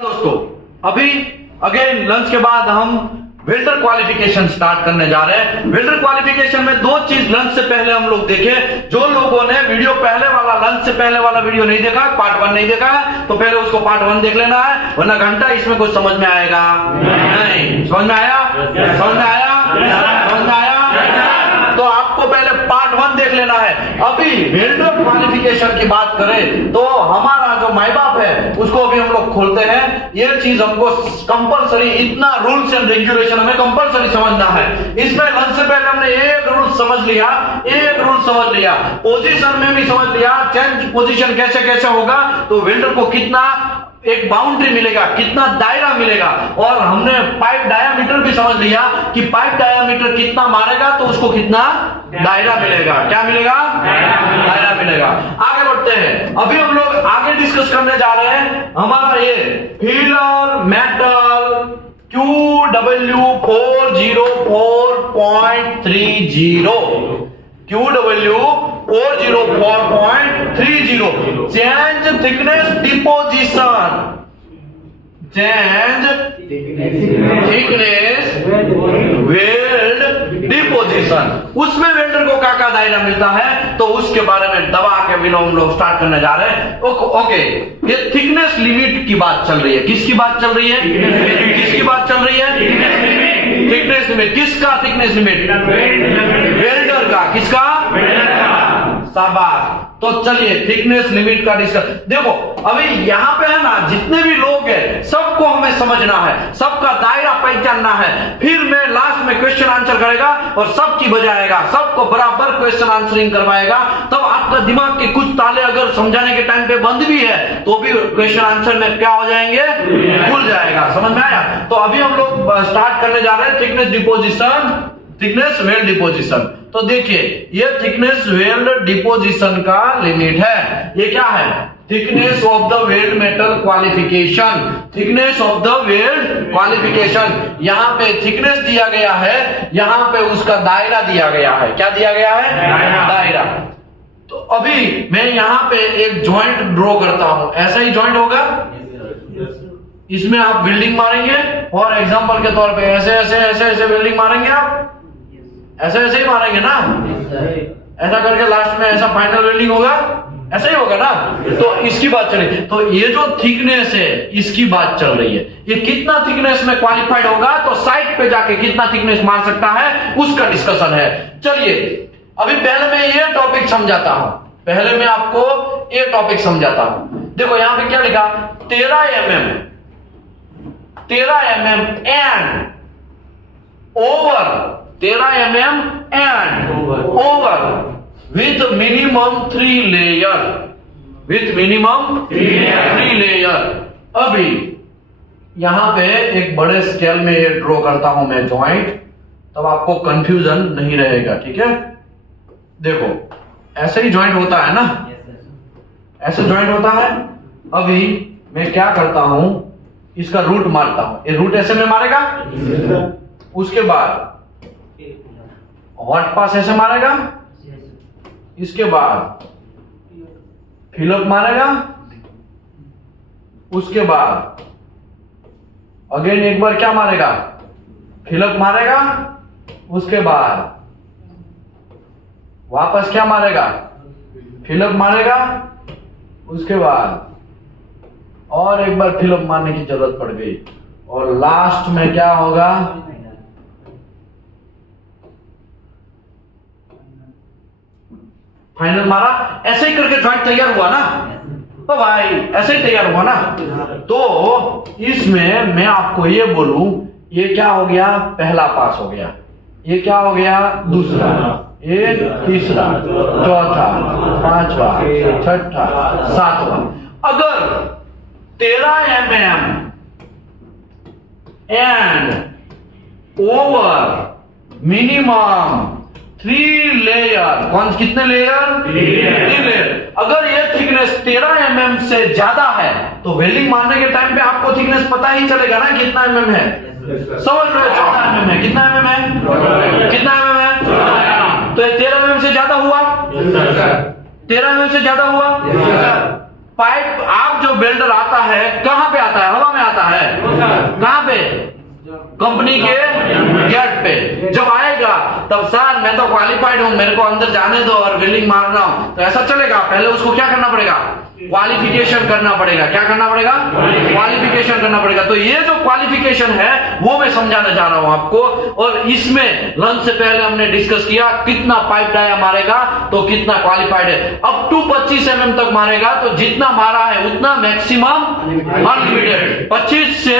दोस्तों अभी again lunch के बाद हम वेल्डर क्वालिफिकेशन स्टार्ट करने जा रहे हैं। वेल्डर क्वालिफिकेशन में दो चीज लंच से पहले हम लोग देखे। जो लोगों ने वीडियो पहले वाला लंच से पहले वाला वीडियो नहीं देखा, पार्ट 1 नहीं देखा है, तो पहले उसको पार्ट 1 देख लेना है, वरना घंटा इसमें कुछ समझ में आएगा नहीं। समझ में आया? समझ में आया? समझ में आया? तो आपको पहले पार्ट 1 देख लेना है। अभी वेल्डर क्वालिफिकेशन की बात करें तो हमारा जो माई बाप है उसको अभी हम लोग खोलते हैं। ये चीज हमको कंपलसरी, इतना रूल्स एंड रेगुलेशन हमें कंपलसरी समझना है। इसमें लंच से पहले हमने एक रूल समझ लिया, एक रूल समझ लिया, पोजीशन में भी समझ लिया, चेंज पोजीशन कैसे कैसे होगा, तो वेल्डर को कितना एक बाउंड्री मिलेगा, कितना दायरा मिलेगा, और हमने पाइप डायामीटर भी समझ लिया कि पाइप डायामीटर कितना मारेगा तो उसको कितना दायरा मिलेगा। क्या मिलेगा? दायरा मिलेगा। आगे बढ़ते हैं। अभी हम लोग आगे डिस्कस करने जा रहे हैं हमारा ये feeler metal QW404.30 change thickness deposition, change thickness weld deposition. उसमें वेल्डर को क्या दायरा मिलता है तो उसके बारे में दबा के बिना हम लोग स्टार्ट करने जा रहे हैं। ओके, ये थिकनेस लिमिट की बात चल रही है। किसकी बात चल रही है? किसकी बात चल रही है? Thickness limit. किसका थिकनेस लिमिट? वेल्डर का। किसका? शाबाश। तो चलिए थिकनेस लिमिट का डिस्कस। देखो अभी यहां पे है ना, जितने भी लोग हैं सबको हमें समझना है, सबका दायरा पहचानना है। फिर मैं लास्ट में क्वेश्चन आंसर करेगा और सबकी बजाएगा, सबको बराबर क्वेश्चन आंसरिंग करवाएगा। तब आपका दिमाग के कुछ ताले अगर समझाने के टाइम पे बंद भी है तो भी क्वेश्चन आंसर में क्या हो जाएंगे? खुल जाएगा। समझ में आया? तो अभी हम लोग स्टार्ट करने जा रहे हैं thickness deposition, thickness weld deposition. तो देखिए ये थिकनेस वेल्ड डिपोजिशन का लिमिट है। ये क्या है? Thickness of the weld metal qualification, thickness of the weld qualification. यहां पे थिकनेस दिया गया है, यहां पे उसका दायरा दिया गया है। क्या दिया गया है? दायरा। तो अभी मैं यहां पे एक जॉइंट ड्रॉ करता हूं। ऐसा ही जॉइंट होगा, इसमें आप वेल्डिंग मारेंगे और एग्जांपल के तौर पे ऐसे ऐसे ऐसे ऐसे वेल्डिंग मारेंगे। आप ऐसे ऐसे ही मारेंगे ना, ऐसा करके लास्ट में ऐसा फाइनल वेल्डिंग होगा, ऐसा ही होगा ना। तो इसकी बात चल रही है। तो ये जो थिकनेस है इसकी बात चल रही है। ये कितना थिकनेस में क्वालिफाइड होगा तो साइड पे जाके कितना थिकनेस मार सकता है उसका डिस्कशन है। चलिए अभी पहले मैं ये टॉपिक समझाता हूं, पहले मैं आपको ये टॉपिक समझाता हूं। देखो यहां पे क्या लिखा? 13 mm and over, 13 mm and over with minimum 3 layer, with minimum 3 layer. अभी यहां पे एक बड़े स्केल में ये ड्रॉ करता हूं मैं जॉइंट, तब आपको कंफ्यूजन नहीं रहेगा। ठीक है? देखो ऐसे ही जॉइंट होता है ना, ऐसे जॉइंट होता है। अभी मैं क्या करता हूं, इसका रूट मारता हूं। ये रूट ऐसे में मारेगा, उसके बाद हॉट पास ऐसे मारेगा, इसके बाद फिलअप मारेगा, उसके बाद अगेन एक बार क्या मारेगा? फिलअप मारेगा, उसके बाद वापस क्या मारेगा? फिलअप मारेगा, उसके बाद और एक बार फिलअप मारने की जरूरत पड़ गई, और लास्ट में क्या होगा? फाइनल मारा। ऐसे ही करके जॉइंट तैयार हुआ ना, तो भाई ऐसे ही तैयार हुआ ना। तो इसमें मैं आपको ये बोलूं, ये क्या हो गया? पहला पास हो गया। ये क्या हो गया? दूसरा, ये तीसरा, चौथा, पांचवा, छठा, सातवां। अगर 13 mm and over minimum 3 layer, कौन कितने लेयर? 3 लेयर। अगर ये थिकनेस 13 mm से ज्यादा है तो वेल्डिंग मारने के टाइम पे आपको थिकनेस पता ही चलेगा ना कितना mm है। समझ लो 14 mm है। कितना mm है? कितना mm है? तो 13 mm से ज्यादा हुआ, 13 mm से ज्यादा हुआ। पाइप आप जो वेल्डर आता है कहां पे आता है? हवा में आता है। कहां पे? कंपनी के गेट पे। जब आएगा तब सर मैं तो क्वालिफाइड हूं, मेरे को अंदर जाने दो और वेल्डिंग मारना हूं, तो ऐसा चलेगा? पहले उसको क्या करना पड़ेगा? क्वालिफिकेशन करना पड़ेगा। क्या करना पड़ेगा? क्वालिफिकेशन करना पड़ेगा। तो ये जो क्वालिफिकेशन है वो मैं समझाने जा रहा हूं आपको। और इसमें लंच से पहले हमने डिस्कस किया कितना पाइप डाया मारेगा तो कितना क्वालिफाइड है। अप टू 25 mm तक मारेगा तो जितना मारा है उतना मैक्सिमम अनलिमिटेड। 25 से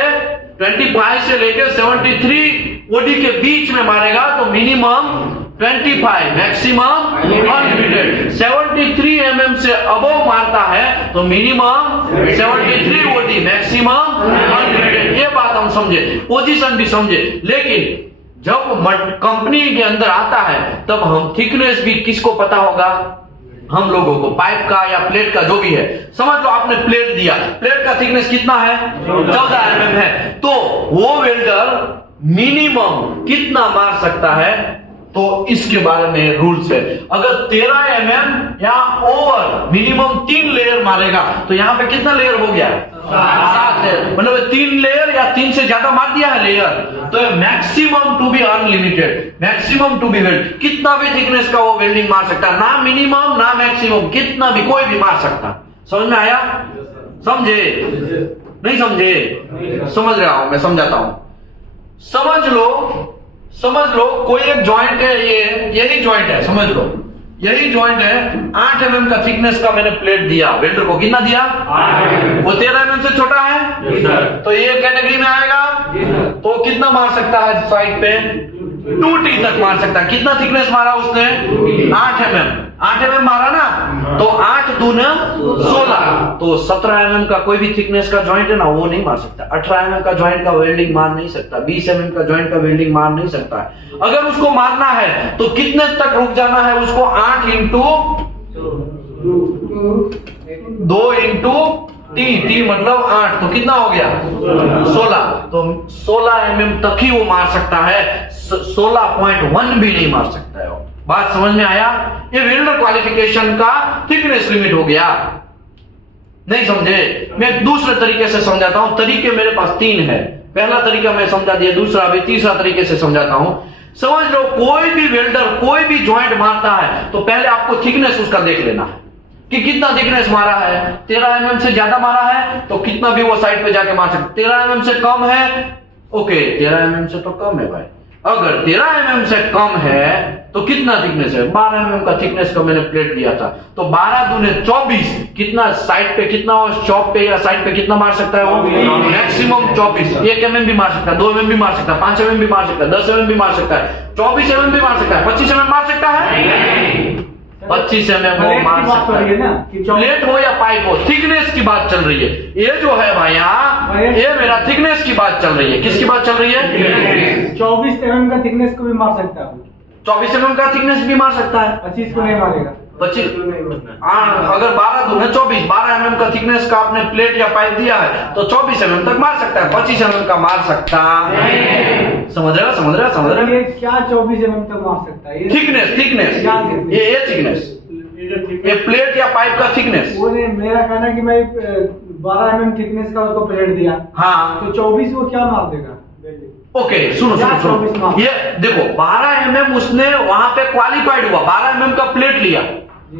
25 से लेकर 73 ओडी के बीच में मारेगा तो मिनिमम 25, मैक्सिमम अनलिमिटेड। 73 mm से अबव मारता है तो मिनिमम 73 ओडी, मैक्सिमम अनलिमिटेड। ये बात हम समझे, पोजीशन भी समझे। लेकिन जब कंपनी के अंदर आता है तब हम थिकनेस भी किसको पता होगा? हम लोगों को, पाइप का या प्लेट का जो भी है। समझ लो आपने प्लेट दिया, प्लेट का थिकनेस कितना है? 14 mm है। तो वो वेल्डर मिनिमम कितना मार सकता है? तो इसके बारे में रूल्स है। अगर 13 mm या ओवर मिनिमम 3 लेयर मारेगा तो यहां पे कितना लेयर हो गया? 7 लेयर। मतलब 3 लेयर या 3 से ज्यादा मार दिया है लेयर तो maximum to be unlimited, maximum to be weld. कितना भी थिकनेस का वो वेल्डिंग मार सकता है, ना मिनिमम ना मैक्सिमम, कितना भी कोई भी मार सकता। समझ में आया? समझे? नहीं समझे? समझ रहा हूं, मैं समझाता हूं। समझ लो कोई एक जॉइंट है, यही जॉइंट है, समझ लो यही जॉइंट है। 8 mm का थिकनेस का मैंने प्लेट दिया वेल्डर को। कितना दिया? 8। वो 13 mm से छोटा है तो ये कैटेगरी में आएगा। तो कितना मार सकता है साइड पे? 2T तक मार सकता है। कितना थिकनेस मारा उसने? 8 mm। 8 mm मारा ना, तो 8 दूना 16, तो 17 mm का कोई भी थिकनेस का जॉइंट है ना वो नहीं मार सकता। 18 mm का जॉइंट का वेल्डिंग मार नहीं सकता। 20 mm का जॉइंट का वेल्डिंग मार नहीं सकता है। अगर उसको मारना है तो कितने तक रुक जाना है उसको? 8 इंटू 2 इंटू टी मतलब 8, तो कितना हो गया? 16। तो 16 mm तक ही वो मार सकता है, 16.1 भी नहीं मार सकता है। बात समझ में आया? ये वेल्डर क्वालिफिकेशन का थिकनेस लिमिट हो गया। नहीं समझे? मैं दूसरे तरीके से समझाता हूं। तरीके मेरे पास 3 है। पहला तरीका मैं समझा दिया, दूसरा भी, तीसरा तरीके से समझाता हूं। समझ लो कोई भी वेल्डर कोई भी जॉइंट मारता है तो पहले आपको थिकनेस उसका देख लेना है कि कितना थिकनेस मारा है। 13 mm से ज्यादा मारा है तो कितना भी वो साइड पे जाके मार सकते। 13 mm से कम है, ओके 13 mm से तो कम है भाई। अगर 13 mm से कम है तो कितना थिकनेस है? 12 mm का थिकनेस का मैंने प्लेट दिया था तो 12 दूने 24, कितना साइड पे, कितना चौक पे या साइड पे कितना मार सकता है वो? मैक्सिमम 24। 1 mm भी मार सकता है, 2 mm भी मार सकता है, 5 mm भी मार सकता है, 10 mm भी मार सकता है, 24 mm भी मार सकता है, 25 mm मार सकता है। 25 mm वो मार सकता है। प्लेट हो या पाइप हो, थिकनेस की बात चल रही है। ये जो है भाई यहाँ, ये मेरा थिकनेस की बात चल रही है। किसकी बात चल रही है? 24 mm का थिकनेस को भी मार सकता है। 24 mm का थिकनेस भी मार सकता है। 25 को नहीं मारेगा। 25 अगर 12 दूने 24, 12 mm का थिकनेस का आपने प्लेट या पाइप दिया है तो 24 mm तक मार सकता है, 25 mm का मार सकता। समझ रहे हो? ये क्या 24 mm तक मार सकता है? थिकनेस ये थिकनेस, ये प्लेट या पाइप का थिकनेस। वो नहीं, मेरा कहना है कि मैं 12 mm थिकनेस का उसको प्लेट दिया, हाँ, तो 24 वो क्या मार देगा? ओके सुनो, ये देखो 12 mm उसने वहां पे क्वालिफाइड हुआ, 12 mm का प्लेट लिया।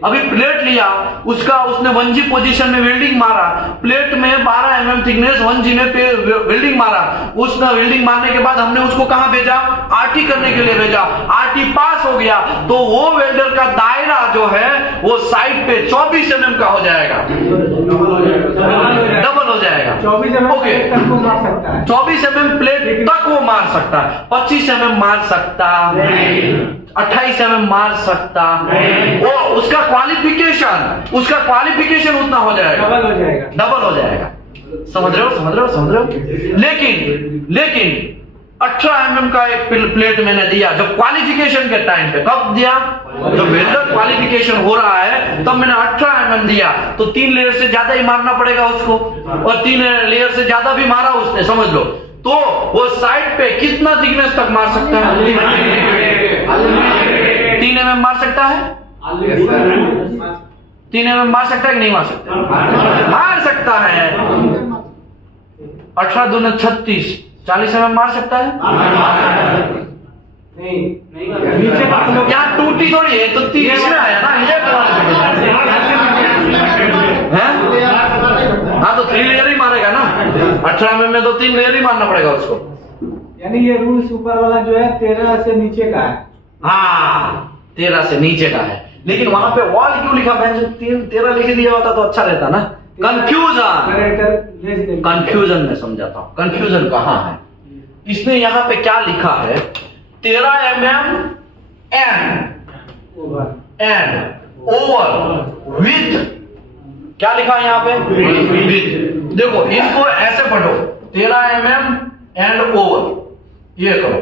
अभी प्लेट लिया उसने 1G पोजीशन में वेल्डिंग मारा, प्लेट में 12 mm थिकनेस 1G में पे वेल्डिंग मारा। उसने वेल्डिंग मारने के बाद हमने उसको कहां भेजा? RT करने के लिए भेजा। RT पास हो गया तो वो वेल्डर का दायरा जो है वो साइड पे 24 mm का हो जाएगा, डबल हो जाएगा। 24 mm तक वो मार सकता है। 24 mm प्लेट तक वो मार सकता है। 25 mm मार सकता, 28 mm मार सकता। वो उसका क्वालिफिकेशन उतना हो जाएगा, डबल हो जाएगा। समझ रहे हो? लेकिन 18 mm का एक प्लेट मैंने दिया जब क्वालिफिकेशन के टाइम पे। कब दिया? जब वेल्डर क्वालिफिकेशन हो रहा है तब मैंने 18 mm दिया तो 3 लेयर से ज्यादा ही मारना पड़ेगा उसको, और 3 लेयर से ज्यादा भी मारा उसने, समझ लो, तो वो साइड पे कितना थिकनेस तक मार सकता है? 3 mm मार सकता है। 3 mm मार सकता है कि नहीं मार सकता? मार सकता है। 18 दूनी 36, 40 mm मार सकता है? नहीं नीचे यहाँ टूटी थोड़ी है, तो 30 में आया ना, ये हाँ, तो 3 लेयर ही मारेगा ना। 18 mm में तो 3 लेयर ही मारना पड़ेगा उसको। यानी ये रूल्स ऊपर वाला जो है 13 से नीचे का है। हाँ, 13 से नीचे का है, लेकिन वहां पे वॉल क्यों लिखा? 13 लिख दिया होता तो अच्छा रहता ना। कंफ्यूजन में समझाता हूँ, कंफ्यूजन कहाँ है। इसने यहाँ पे क्या लिखा है? 13 mm एंड ओवर विथ, क्या लिखा है यहाँ पे? विथ। देखो इनको ऐसे पढ़ो, 13 mm एंड ओवर, ये करो,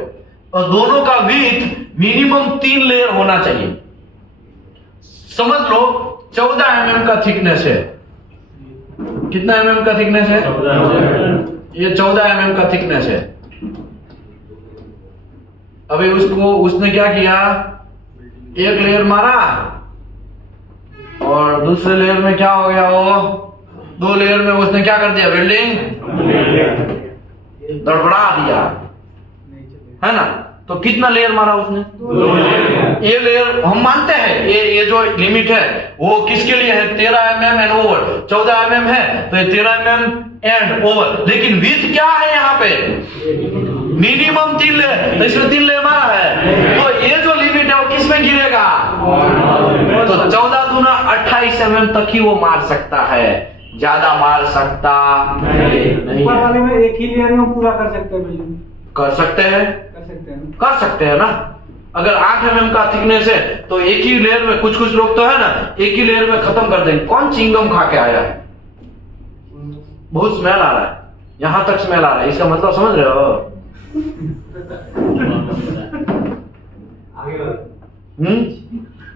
और दोनों का विथ मिनिमम 3 लेयर होना चाहिए। समझ लो 14 mm का थिकनेस है। कितना mm का थिकनेस है? ये 14 mm का थिकनेस है। अभी उसने क्या किया? एक लेयर मारा और दूसरे लेयर में क्या हो गया? वो 2 लेयर में उसने क्या कर दिया? वेल्डिंग गड़बड़ा दिया, है ना। तो कितना लेयर मारा उसने? 2 ये लेयर हम मानते हैं, ये जो लिमिट है वो किसके लिए है? 13 mm एंड ओवर। 14 mm है तो ये 13 mm एंड ओवर, लेकिन विथ क्या है यहाँ पे? मिनिमम 3 लेयर, तो इसमें 3 लेयर मारा है, तो ये जो लिमिट है वो किस में गिरेगा? तो 14 दूना 28 mm तक ही वो मार सकता है, ज्यादा मार सकता नहीं। ऊपर वाले में एक ही लेयर में पूरा कर सकते हैं बिल्डिंग। कर सकते हैं, कर सकते हैं ना। अगर 8 mm का थिकनेस है तो एक ही लेयर में, कुछ लोग तो है ना एक ही लेयर में खत्म कर देंगे। कौन चिंगम खा के आया है? बहुत स्मेल आ रहा है, यहां तक स्मेल आ रहा है, इसका मतलब समझ रहे हो?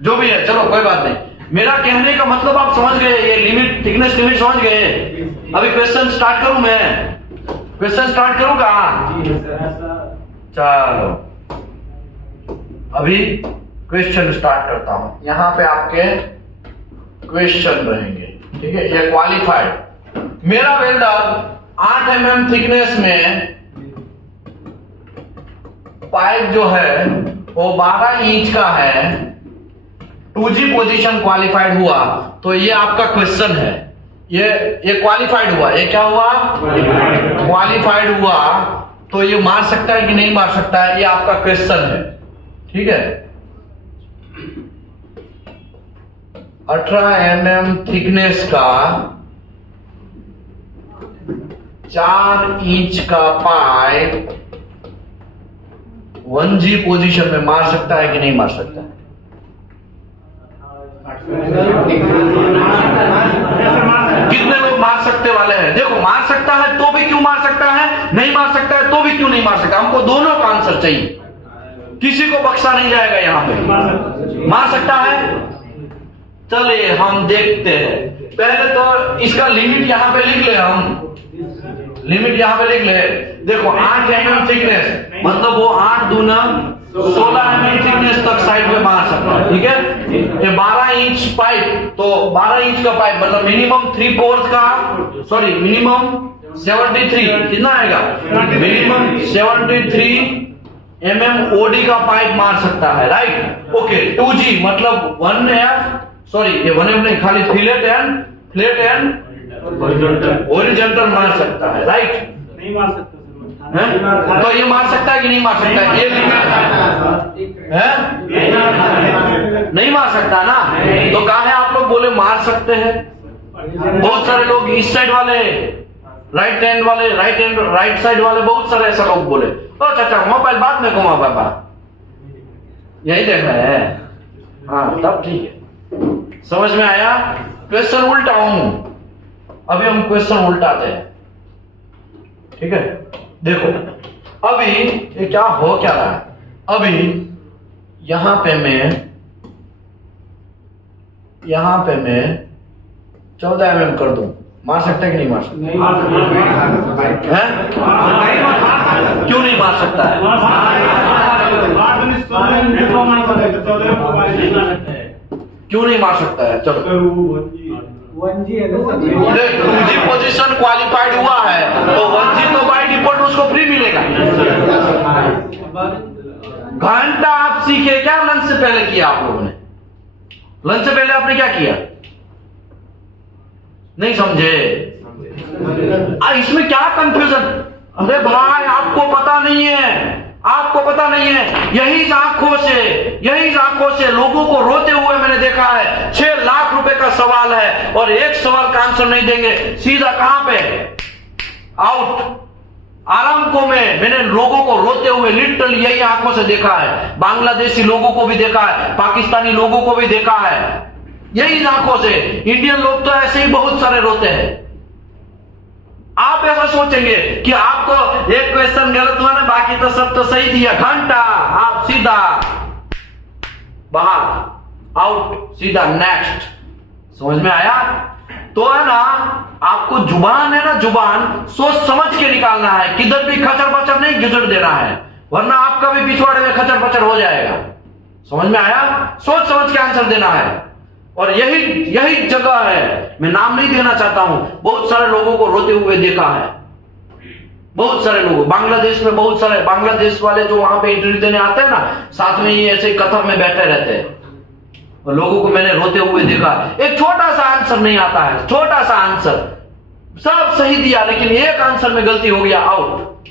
जो भी है, चलो कोई बात नहीं। मेरा कहने का मतलब आप समझ गए, ये लिमिट, थिकनेस लिमिट समझ गए। अभी क्वेश्चन स्टार्ट करूं मैं? क्वेश्चन स्टार्ट करूंगा? चलो अभी क्वेश्चन स्टार्ट करता हूं। यहां पे आपके क्वेश्चन रहेंगे, ठीक है। ये क्वालिफाइड, मेरा वेल्डर 8 mm थिकनेस में पाइप जो है वो 12 इंच का है, 2G पोजीशन क्वालिफाइड हुआ, तो ये आपका क्वेश्चन है। ये क्वालिफाइड हुआ, ये क्या हुआ? क्वालिफाइड हुआ, तो ये मार सकता है कि नहीं मार सकता है, ये आपका क्वेश्चन है, ठीक है। 18 mm थिकनेस का 4 इंच का पाइप 1G पोजीशन में मार सकता है कि नहीं मार सकता है? कितने लोग मार सकते वाले हैं? देखो, मार सकता है तो भी क्यों मार सकता है, नहीं मार सकता है तो भी क्यों नहीं मार सकता। हमको दोनों का आंसर चाहिए, किसी को बख्शा नहीं जाएगा यहाँ पे। मार सकता है, चलिए हम देखते हैं। पहले तो इसका लिमिट यहाँ पे लिख ले, हम लिमिट यहाँ पे लिख ले। देखो 8 mm थिकनेस, मतलब वो 8 दूना 16 mm थिकनेस तक साइड में मार सकता है, ठीक है। ये 12 इंच पाइप, तो 12 इंच का पाइप मतलब मिनिमम 3/4 का, सॉरी मिनिमम 73, कितना आएगा? मिनिमम 73 mm OD का पाइप मार सकता है, राइट। ओके, 2G मतलब 1F, सॉरी ये 1F नहीं, खाली फ्लैट एंड हॉरिजॉन्टल मार सकता है, राइट। नहीं मार सकता है? तो ये मार सकता है कि नहीं मार सकता है? ये लिमिट है, नहीं मार सकता ना। तो कहा है आप लोग बोले मार सकते हैं। बहुत सारे लोग इस साइड वाले, राइट हैंड वाले, राइट साइड वाले, बहुत सारे ऐसा लोग बोले। ओ चाचा मोबाइल बाद में घुमा पापा, यही देख रहे हैं। हाँ तब ठीक है, समझ में आया। क्वेश्चन उल्टा हूं, अभी हम क्वेश्चन उल्टाते हैं, ठीक है। देखो अभी ये क्या हो क्या रहा है, अभी यहां पे मैं 14 mm कर दूं, मार सकता है कि नहीं मार सकता? नहीं मार सकता है? क्यों नहीं मार सकता है? क्यों नहीं मार सकता है? चलो, 1G है ना सर? 2G पोजीशन क्वालिफाइड हुआ है तो 1G तो बाय डिफॉल्ट उसको फ्री मिलेगा। घंटा आप सीखे क्या लंच से पहले किया आप लोगों ने? लंच से पहले आपने क्या किया? नहीं समझे? इसमें क्या कंफ्यूजन? अरे भाई आपको पता नहीं है, आपको पता नहीं है। यही आंखों से लोगों को रोते हुए मैंने देखा है। 6 लाख रुपए का सवाल है और एक सवाल का आंसर नहीं देंगे, सीधा कहां पे? आउट। आरामको में मैंने लोगों को रोते हुए लिटरली यही आंखों से देखा है। बांग्लादेशी लोगों को भी देखा है, पाकिस्तानी लोगों को भी देखा है, यही आंखों से। इंडियन लोग तो ऐसे ही बहुत सारे रोते हैं। आप ऐसा सोचेंगे कि आपको एक क्वेश्चन गलत हुआ ना, बाकी तो सब तो सही दिया, घंटा आप सीधा बाहर, आउट, सीधा नेक्स्ट। समझ में आया? तो है ना, आपको जुबान है ना, जुबान सोच समझ के निकालना है, किधर भी खचर पचर नहीं गुजर देना है, वरना आपका भी पिछवाड़े में खचर पचर हो जाएगा। समझ में आया? सोच समझ के आंसर देना है। और यही जगह है, मैं नाम नहीं देना चाहता हूं, बहुत सारे लोगों को रोते हुए देखा है। बहुत सारे लोग बांग्लादेश में, बहुत सारे बांग्लादेश वाले जो वहां पे इंटरव्यू देने आते हैं ना, साथ में ये ऐसे कथम में बैठे रहते हैं, और लोगों को मैंने रोते हुए देखा। एक छोटा सा आंसर नहीं आता है, छोटा सा आंसर, सब सही दिया लेकिन एक आंसर में गलती हो गया, आउट।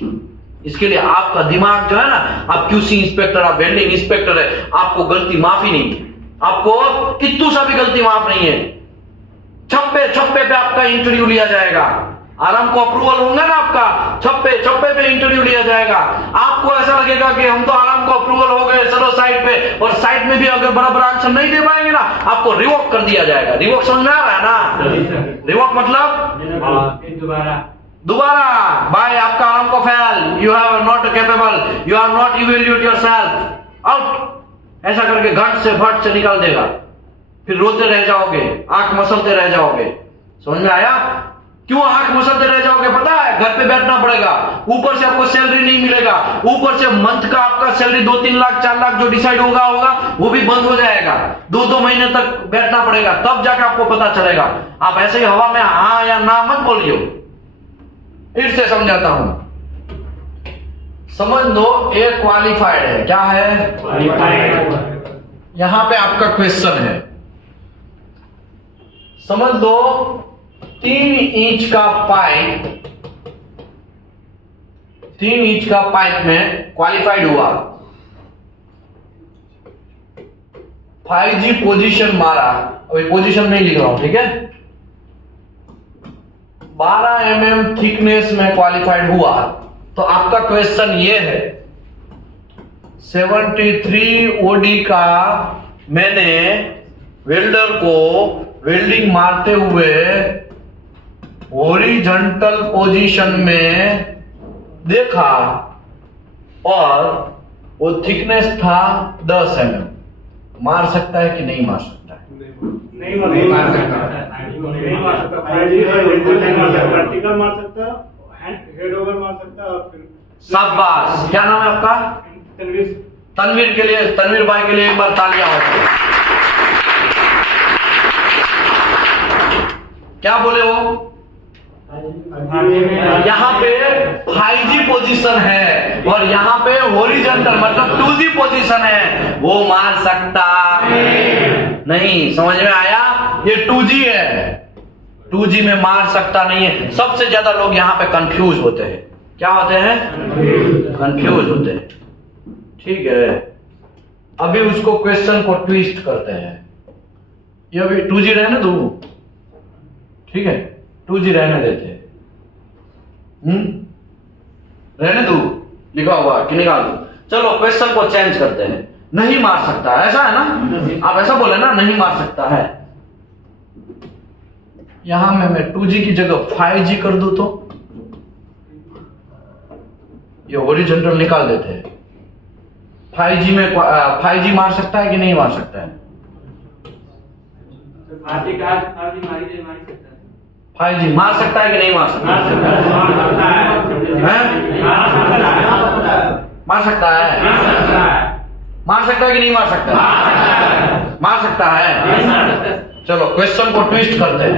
इसके लिए आपका दिमाग जो है ना, आप क्यूसी इंस्पेक्टर, आप वेल्डिंग इंस्पेक्टर है, आपको गलती माफी नहीं, आपको कितू सा भी गलती माफ नहीं है। छप्पे पे आपका इंटरव्यू लिया जाएगा। आराम को अप्रूवल होगा ना आपका, छप्पे पे इंटरव्यू लिया जाएगा। आपको ऐसा लगेगा कि हम तो आराम को अप्रूवल हो गए, चलो साइड पे, और साइड में भी अगर बराबर आंसर नहीं दे पाएंगे ना, आपको रिवोक कर दिया जाएगा। रिवोक समझ में आ रहा है ना? रिवोक मतलब दोबारा भाई आपका आराम को fail, you have not capable, you are not evaluate yourself, out. ऐसा करके घट से फट से निकाल देगा, फिर रोते रह जाओगे, आंख मसलते रह जाओगे। समझ में आया? क्यों आंख मसलते रह जाओगे? पता है, घर पे बैठना पड़ेगा, ऊपर से आपको सैलरी नहीं मिलेगा, ऊपर से मंथ का आपका सैलरी 2-3 लाख 4 लाख जो डिसाइड होगा वो भी बंद हो जाएगा। 2-2 महीने तक बैठना पड़ेगा, तब जाके आपको पता चलेगा। आप ऐसे ही हवा में हाँ या ना मत बोलियो। फिर से समझाता हूं, समझ लो, ये क्वालिफाइड है। क्या है? क्वालिफाइड। यहां पे आपका क्वेश्चन है, समझ लो 3 इंच का पाइप, 3 इंच का पाइप में क्वालिफाइड हुआ, 5G पोजीशन मारा, अभी पोजीशन नहीं लिख रहा हूं, ठीक है? 12 mm थिकनेस में क्वालिफाइड हुआ, तो आपका क्वेश्चन ये है, 73 OD का मैंने वेल्डर को वेल्डिंग मारते हुए हॉरिजॉन्टल पोजीशन में देखा और वो थिकनेस था 10 mm। मार सकता है कि नहीं मार सकता है? नहीं मार सकता। वर्टिकल मार सकता, हेड ओवर मार सकता, और फिर शाबाश। क्या नाम है आपका? तनवीर के लिए, तनवीर भाई के लिए एक बार तालियां हो। क्या बोले वो? यहाँ पे 5G पोजीशन है और यहाँ पे हॉरिजॉन्टल मतलब 2G पोजीशन है, वो मार सकता नहीं। समझ में आया? ये 2G है, 2G में मार सकता नहीं है। सबसे ज्यादा लोग यहाँ पे कंफ्यूज होते हैं। क्या होते हैं? कंफ्यूज होते हैं। ठीक है, अभी उसको क्वेश्चन को ट्विस्ट करते हैं। ये अभी 2G रहने दो, ठीक है, 2G रहने देते हैं। रहने दो लिखा हुआ कि निकाल दो। चलो क्वेश्चन को चेंज करते हैं। नहीं मार सकता, ऐसा है ना? आप ऐसा बोले ना, नहीं मार सकता है। यहां में मैं 2G की जगह 5G कर दूं तो ये हॉरिजॉन्टल निकाल देते हैं। 5G में 5G मार सकता है कि नहीं मार सकता है? 5G मार सकता है कि नहीं मार सकता? मार सकता है। मार सकता है कि नहीं मार सकता? मार सकता है? चलो क्वेश्चन को ट्विस्ट करते हैं।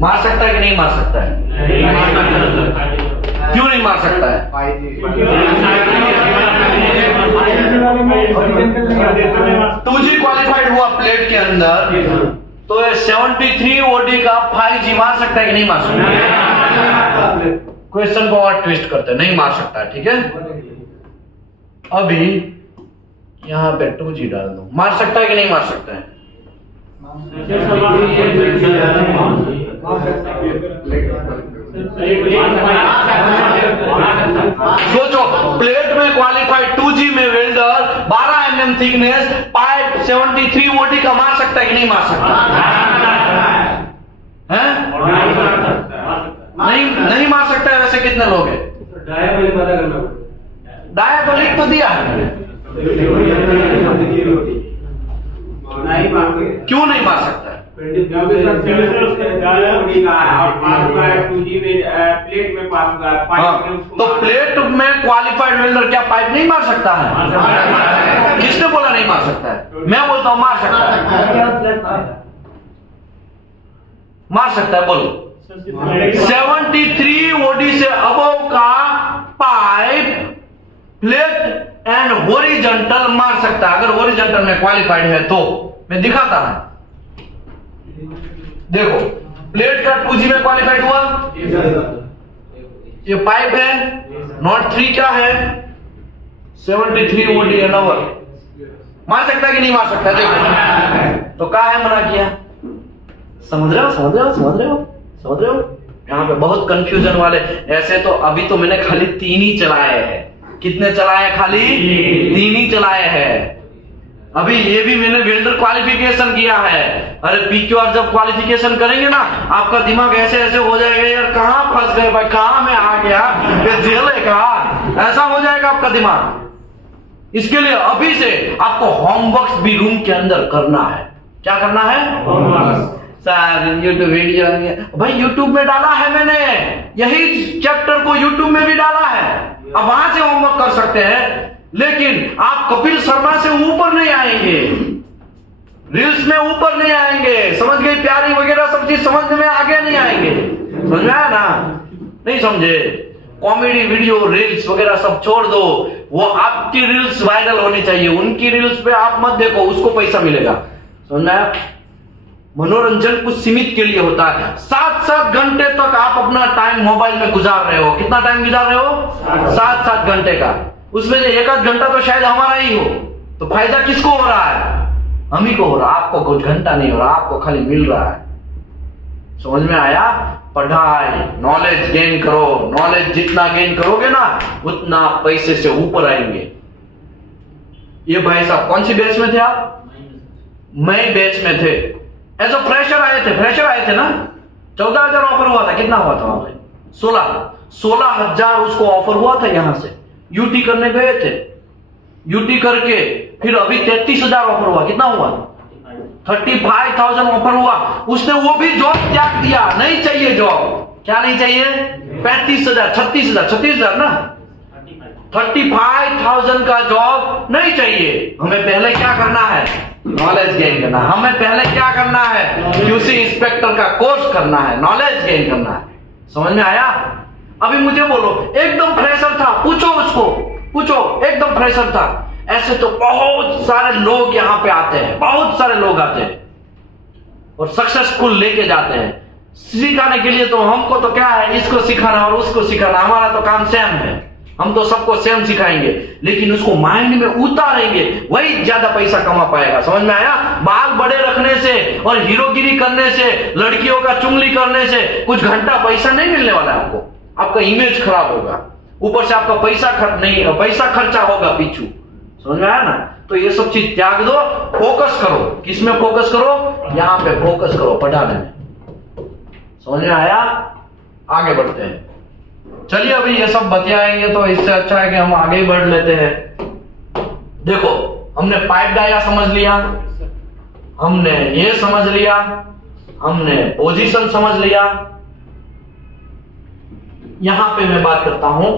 मार सकता है कि नहीं मार सकता है? क्यों नहीं मार सकता है? 2G क्वालिफाइड हुआ प्लेट के अंदर, तो 73 OD का 5G मार सकता है कि नहीं मार सकता है? क्वेश्चन को और ट्विस्ट करते हैं, नहीं मार सकता है, ठीक है। अभी यहां पे 2G डाल दो, मार सकता है कि नहीं मार सकता है? सोचो, प्लेट में क्वालिफाइड 2G में welder 12 mm thickness pipe 73 OD का मार सकता है कि नहीं मार सकता है? नहीं मार सकता है। वैसे कितने लोग हैं? डाया तो लिख तो दिया है, क्यों नहीं मार सकता है? तो प्लेट में क्वालिफाइड वेल्डर क्या पाइप नहीं मार सकता है? किसने बोला नहीं मार सकता है? मैं बोलता हूं मार सकता है। मार सकता है, बोलो। 73 OD से अबव का पाइप प्लेट एंड हॉरिजॉन्टल मार सकता है, अगर हॉरिजॉन्टल में क्वालिफाइड है तो। मैं दिखाता हूं, देखो प्लेट का 2G में क्वालिफाइड हुआ, ये पाइप है, नॉट 3 क्या है 73 OD एन आवर। मार सकता है कि नहीं मार सकता है? देखो तो क्या है, मना किया। समझ रहे हो? यहाँ पे बहुत कंफ्यूजन वाले। ऐसे तो अभी तो मैंने खाली 3 ही चलाए हैं। कितने चलाए? खाली 3 ही चलाए हैं। अभी ये भी मैंने वेल्डर क्वालिफिकेशन किया है। अरे PQR जब क्वालिफिकेशन करेंगे ना, आपका दिमाग ऐसे ऐसे हो जाएगा, यार कहाँ फंस गए भाई, कहाँ मैं आ गया, ये जेल है कहाँ, ऐसा हो जाएगा आपका दिमाग। इसके लिए अभी से आपको होमवर्क भी रूम के अंदर करना है। क्या करना है? सर यूट्यूब वीडियो भाई यूट्यूब में डाला है मैंने, यही चैप्टर को यूट्यूब में भी डाला है, अब वहां से होमवर्क कर सकते हैं। लेकिन आप कपिल शर्मा से ऊपर नहीं आएंगे, रील्स में ऊपर नहीं आएंगे, समझ गए? प्यारी वगैरह सब चीज समझने में आगे नहीं आएंगे, समझ में आया ना? नहीं समझे? कॉमेडी वीडियो रील्स वगैरह सब छोड़ दो, वो आपकी रील्स वायरल होनी चाहिए, उनकी रील्स पे आप मत देखो, उसको पैसा मिलेगा, समझ में आया? मनोरंजन कुछ सीमित के लिए होता है। 7-7 घंटे तक आप अपना टाइम मोबाइल में गुजार रहे हो। कितना टाइम गुजार रहे हो? 7-7 घंटे का। उसमें से 1-8 घंटा तो शायद हमारा ही हो, तो फायदा किसको हो रहा है? हम ही को हो रहा। आपको कुछ घंटा नहीं हो रहा, आपको खाली मिल रहा है। समझ में आया? पढ़ाई, नॉलेज गेन करो। नॉलेज जितना गेन करोगे ना, उतना पैसे से ऊपर आएंगे। ये भाई साहब कौन सी बैच में थे आप? मैं बैच में थे। एज अ फ्रेशर आए थे ना। 14,000 ऑफर हुआ था। कितना हुआ था वहां पे? 16,000 उसको ऑफर हुआ था। यहां से यूटी करने गए थे, यूटी करके फिर अभी 33,000 ऑफर हुआ। कितना हुआ? 35,000 ऑफर हुआ। उसने वो भी जॉब त्याग दिया, नहीं चाहिए जॉब। क्या नहीं चाहिए? 35,000, 36,000 ना, 35,000 का जॉब नहीं चाहिए। हमें पहले क्या करना है? नॉलेज गेन करना। हमें पहले क्या करना है? QC इंस्पेक्टर का कोर्स करना है, नॉलेज गेन करना है। समझ में आया? अभी मुझे बोलो, एकदम फ्रेशर था, पूछो उसको, पूछो, एकदम फ्रेशर था। ऐसे तो बहुत सारे लोग यहाँ पे आते हैं, बहुत सारे लोग आते हैं और सक्सेसफुल लेके जाते हैं। सिखाने के लिए तो हमको तो क्या है, इसको सिखाना और उसको सिखाना, हमारा तो काम सेम है। हम तो सबको सेम सिखाएंगे, लेकिन उसको माइंड में उतारेंगे, वही ज्यादा पैसा कमा पाएगा। समझ में आया? बाल बड़े रखने से और हीरोगिरी करने से, लड़कियों का चुंगली करने से कुछ घंटा पैसा नहीं मिलने वाला है आपको। आपका इमेज खराब होगा, ऊपर से आपका पैसा खर्चा होगा पीछू। समझ में आया ना? तो ये सब चीज त्याग दो, फोकस करो। किसमें फोकस करो? यहाँ पे फोकस करो, पढ़ाने में। समझ में आया? आगे बढ़ते हैं। चलिए अभी ये सब बतियाएंगे तो इससे अच्छा है कि हम आगे ही बढ़ लेते हैं। देखो, हमने पाइप डाया समझ लिया, हमने ये समझ लिया, हमने पोजीशन समझ लिया। यहां पे मैं बात करता हूं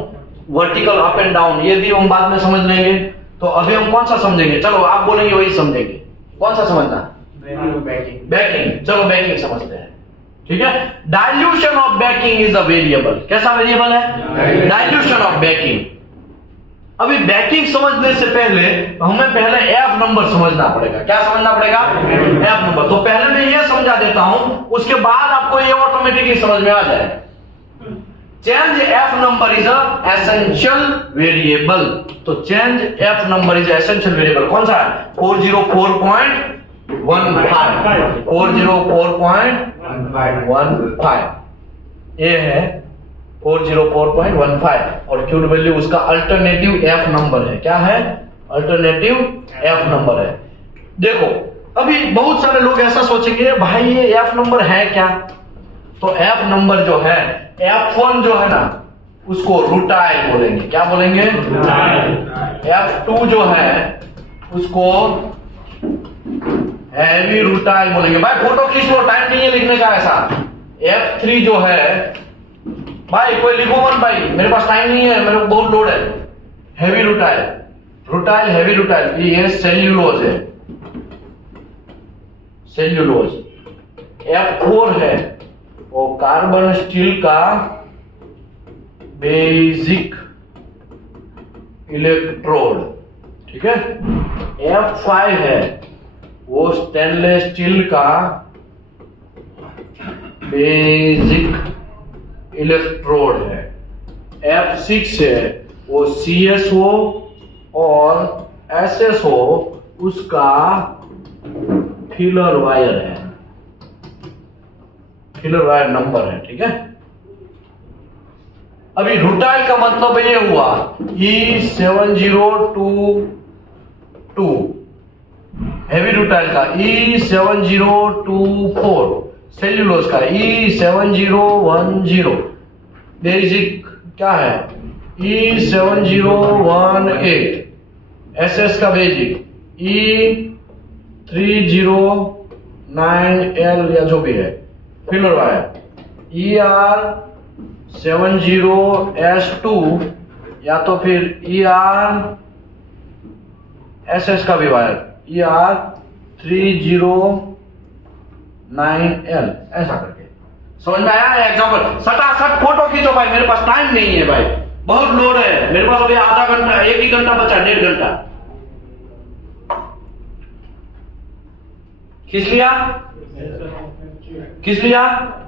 वर्टिकल अप एंड डाउन, ये भी हम बाद में समझ लेंगे। तो अभी हम कौन सा समझेंगे? चलो आप बोलेंगे वही समझेंगे। कौन सा समझना? बैकिंग। चलो बैकिंग समझते हैं, ठीक है। Dilution of banking is a variable. कैसा वेरिएबल है? Dilution of banking. अभी बैकिंग समझने से पहले हमें पहले एफ नंबर समझना पड़ेगा। क्या समझना पड़ेगा? F number. तो पहले मैं ये समझा देता हूं, उसके बाद आपको ये ऑटोमेटिकली समझ में आ जाए। Change F number is a essential variable. तो change F number is essential variable. कौन सा है? 404.15। 404.15 ये है 404.15 और क्यूड वैल्यू उसका अल्टरनेटिव एफ नंबर है। क्या है? अल्टरनेटिव एफ नंबर है। देखो अभी बहुत सारे लोग ऐसा सोचेंगे भाई ये एफ नंबर है क्या? तो एफ नंबर जो है, F1 जो है ना उसको रूटाइल बोलेंगे। क्या बोलेंगे? F2 जो है उसको हैवी रूटाइल बोलेंगे। भाई फोटो खींच लो, टाइम नहीं है लिखने का ऐसा। F3 जो है, भाई कोई लिखो मत भाई, मेरे पास टाइम नहीं है, मेरे को बहुत लोड है। Heavy rutile, rutile heavy rutile, ये सेल्यूलोज है, सेल्यूलोज। F4 है वो कार्बन स्टील का बेसिक इलेक्ट्रोड, ठीक है। F5 है वो स्टेनलेस स्टील का बेसिक इलेक्ट्रोड है। F6 है वो CSO और SSO उसका फिलर वायर है, फिलर वायर नंबर है, ठीक है। अभी रूटाइल का मतलब ये हुआ E7022, हैवी रूटाइल का E7024, सेल्यूलोज का E7010, बेसिक क्या है E7018, SS का बेसिक E309L या जो भी है, फिलर वायर ER70S2 या तो फिर ERSS का भी वायर ER309L, ऐसा करके। समझ में आया? एग्जाम्पल सटासट फोटो खींचो भाई, मेरे पास टाइम नहीं है भाई, बहुत लोड है मेरे पास। अभी आधा घंटा, 1 ही घंटा बचा, 1.5 घंटा। खींच लिया? खींच लिया?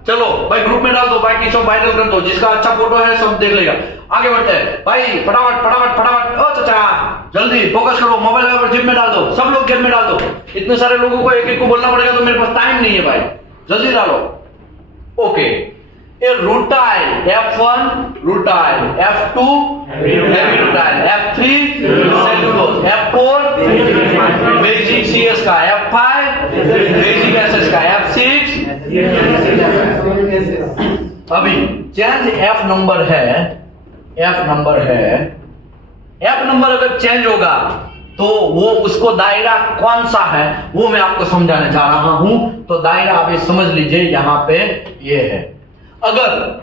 चलो भाई ग्रुप में डाल दो, बाकी सब वायरल कर दो, जिसका अच्छा फोटो है सब देख लेगा। आगे बढ़ते हैं भाई, फटाफट फटाफट फटाफट। ओ चाचा जल्दी फोकस करो, मोबाइल वगैरह जेब में डाल दो, सब लोग जेब में डाल दो। इतने सारे लोगों को एक एक को बोलना पड़ेगा, तो मेरे पास टाइम नहीं है भाई, जल्दी डालो। ओके, ये rutile F1 rutile, F2 heavy rutile, F3 cellulose, F4 basic CS का, F5 बेसिक SS का, F6 अभी चेंज F नंबर है, F नंबर है। F नंबर अगर चेंज होगा तो वो उसको दायरा कौन सा है वो मैं आपको समझाने जा रहा हूं। तो दायरा आप ये समझ लीजिए, यहां पे ये है। अगर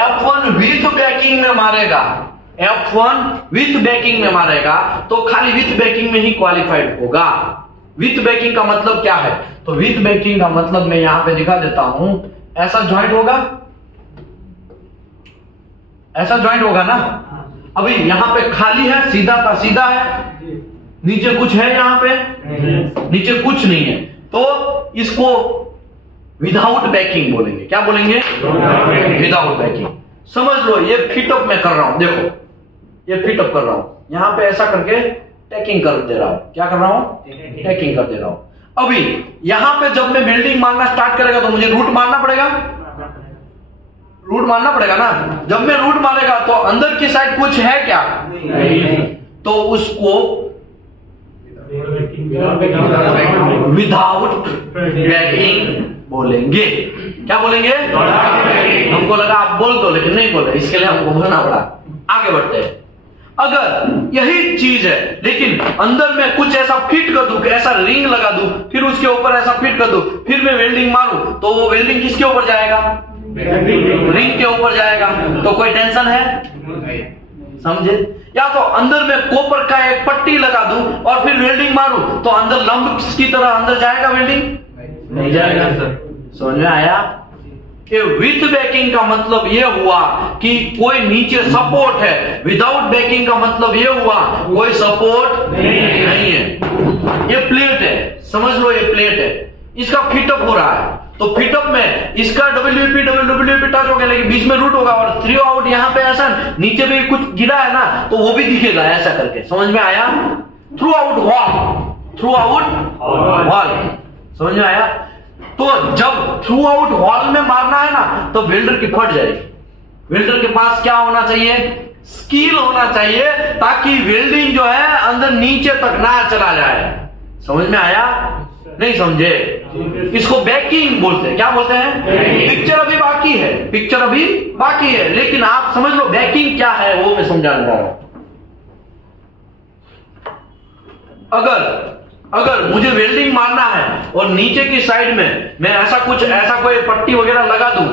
F1 विथ बैकिंग में मारेगा, F1 विथ बैकिंग में मारेगा तो खाली विथ बैकिंग में ही क्वालिफाइड होगा। विथ बैकिंग का मतलब क्या है? तो विथ बैकिंग का मतलब मैं यहां पे दिखा देता हूं, ऐसा ज्वाइंट होगा, ऐसा ज्वाइंट होगा ना। अभी यहां पे खाली है, सीधा का सीधा है, नीचे कुछ है, यहां पे नीचे कुछ नहीं है, तो इसको विदाउट बैकिंग बोलेंगे। क्या बोलेंगे? Without banking. समझ लो ये फिटअप मैं कर रहा हूं, देखो ये फिटअप कर रहा हूं, यहां पे ऐसा करके टैकिंग कर दे रहा हूं। क्या कर रहा हूं? टैकिंग कर दे रहा हूं। अभी यहां पे जब मैं बिल्डिंग मारना स्टार्ट करेगा तो मुझे रूट मारना पड़ेगा, रूट मारना पड़ेगा ना। जब मैं रूट मारेगा तो अंदर की साइड कुछ है क्या? तो उसको विदाउट बैकिंग बोलेंगे। क्या बोलेंगे? हमको लगा आप बोल दो, लेकिन नहीं बोले, इसके लिए हमको बोलना पड़ा। आगे बढ़ते हैं। अगर यही चीज है लेकिन अंदर में कुछ ऐसा फिट कर दूं, ऐसा रिंग लगा दूं, फिर उसके ऊपर ऐसा फिट कर दूं, फिर मैं वेल्डिंग मारूं, तो वो वेल्डिंग किसके ऊपर जाएगा? रिंग के ऊपर जाएगा। तो कोई टेंशन है? समझे? या तो अंदर में कॉपर का एक पट्टी लगा दूं और फिर वेल्डिंग मारूं, तो अंदर लंब्स की तरह अंदर जाएगा वेल्डिंग? नहीं जाएगा सर। समझ में आया? विथ बैकिंग का मतलब यह हुआ कि कोई नीचे सपोर्ट है, विदाउट बैकिंग का मतलब यह हुआ कोई सपोर्ट नहीं है। ये प्लेट है, समझ लो ये प्लेट है, इसका फिटअप हो रहा है, तो फिटअप में इसका WP टच हो गया, लेकिन बीच में रूट होगा और थ्रू आउट यहाँ पे ऐसा नीचे भी कुछ गिरा है ना, तो वो भी दिखेगा ऐसा करके। समझ में आया? थ्रू आउट वॉल, समझ में आया? तो जब थ्रू आउट वॉल में मारना है ना, तो वेल्डर की फट जाएगी। वेल्डर के पास क्या होना चाहिए? स्किल होना चाहिए, ताकि वेल्डिंग जो है अंदर नीचे तक ना चला जाए। समझ में आया? नहीं समझे? इसको बैकिंग बोलते हैं। क्या बोलते हैं? पिक्चर अभी बाकी है, लेकिन आप समझ लो बैकिंग क्या है, वो मैं समझाने जा रहा हूं। अगर मुझे वेल्डिंग मारना है और नीचे की साइड में मैं ऐसा कोई पट्टी वगैरह लगा दूं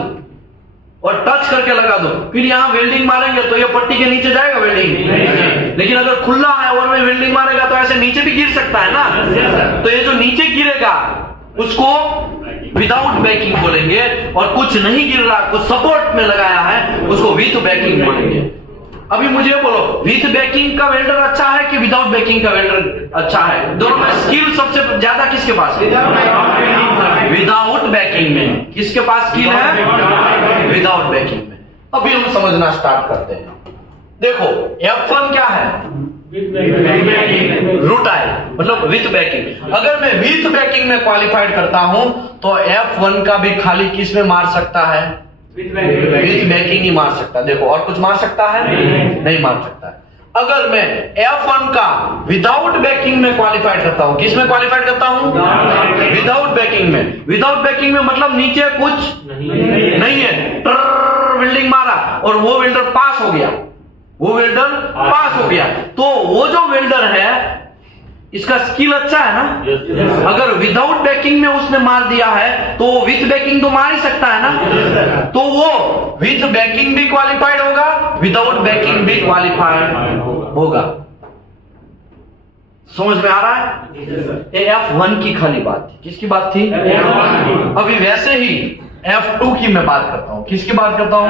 और टच करके लगा दूं, फिर यहां वेल्डिंग मारेंगे तो ये पट्टी के नीचे जाएगा वेल्डिंग? लेकिन अगर खुला है और मैं वेल्डिंग मारेगा तो ऐसे नीचे भी गिर सकता है ना। तो ये जो नीचे गिरेगा उसको विदाउट बैकिंग बोलेंगे, और कुछ नहीं गिर रहा, कुछ सपोर्ट में लगाया है, उसको विथ बैकिंग बोलेंगे। अभी मुझे बोलो, विथ बैकिंग का वेल्डर अच्छा है कि विदाउट बैकिंग का वेल्डर अच्छा है? दोनों में स्किल सबसे ज्यादा किसके पास है? विदाउट बैकिंग में। किसके पास स्किल है? विदाउट बैकिंग में। अभी हम समझना स्टार्ट करते हैं। देखो F1 क्या है? रूटाइल, मतलब विथ बैकिंग। अगर मैं विथ बैकिंग में क्वालिफाइड करता हूं तो F1 का भी खाली किस में मार सकता है? विथ बैकिंग ही मार सकता है। देखो और कुछ मार सकता है? नहीं मार सकता है। अगर मैं F1 का विदाउट बैकिंग में क्वालिफाइड करता हूं, किस में क्वालिफाइड करता हूं? विदाउट बैकिंग में। विदाउट बैकिंग में मतलब नीचे कुछ नहीं है, वेल्डिंग मारा और वो वेल्डर पास हो गया, तो वो जो वेल्डर है इसका स्किल अच्छा है ना। अगर विदाउट बैकिंग में उसने मार दिया है तो वो विथ बैकिंग तो मार ही सकता है ना, तो वो विथ बैकिंग भी क्वालिफाइड होगा, विदाउट बैकिंग भी क्वालिफाइड होगा। समझ में आ रहा है? ये F1 की खाली बात थी। किसकी बात थी? अभी वैसे ही F2 की मैं बात करता हूं। किसकी बात करता हूं?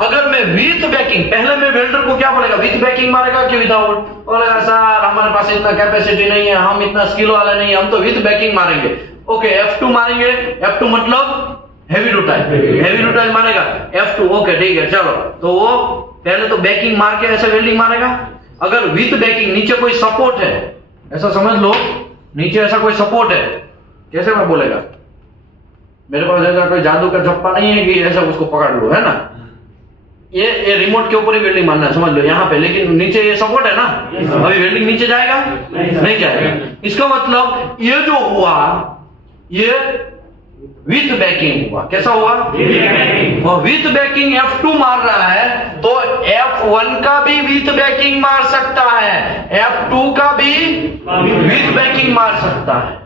अगर मैं विथ बैकिंग, पहले मैं वेल्डर को क्या बोलेगा? विथ बैकिंग मारेगा कि विदाउट? बोलेगा सर हमारे पास इतना कैपेसिटी नहीं है, हम इतना स्किल वाले नहीं है, हम तो विथ बैकिंग मारेंगे। ओके F2 मारेंगे। F2 मतलब हेवी रूटाइल मारेगा। F2 ओके ठीक है चलो। तो वो पहले तो बैकिंग मार के ऐसे वेल्डिंग मारेगा। अगर विथ बैकिंग नीचे कोई सपोर्ट है, ऐसा समझ लो नीचे ऐसा कोई सपोर्ट है, कैसे मैं बोलेगा? मेरे पास ऐसा कोई जादू का झप्पा नहीं है कि ऐसा उसको पकड़ लो, है ना। ये रिमोट के ऊपर ही वेल्डिंग मारना है, समझ लो यहाँ पे, लेकिन नीचे ये सपोर्ट है ना। अभी वेल्डिंग नीचे जाएगा? नहीं जाएगा। इसका मतलब ये जो हुआ ये विथ बैकिंग हुआ। कैसा हुआ? वो विथ बैकिंग F2 मार रहा है तो F1 का भी विथ बैकिंग मार सकता है, F2 का भी विथ बैकिंग मार सकता है।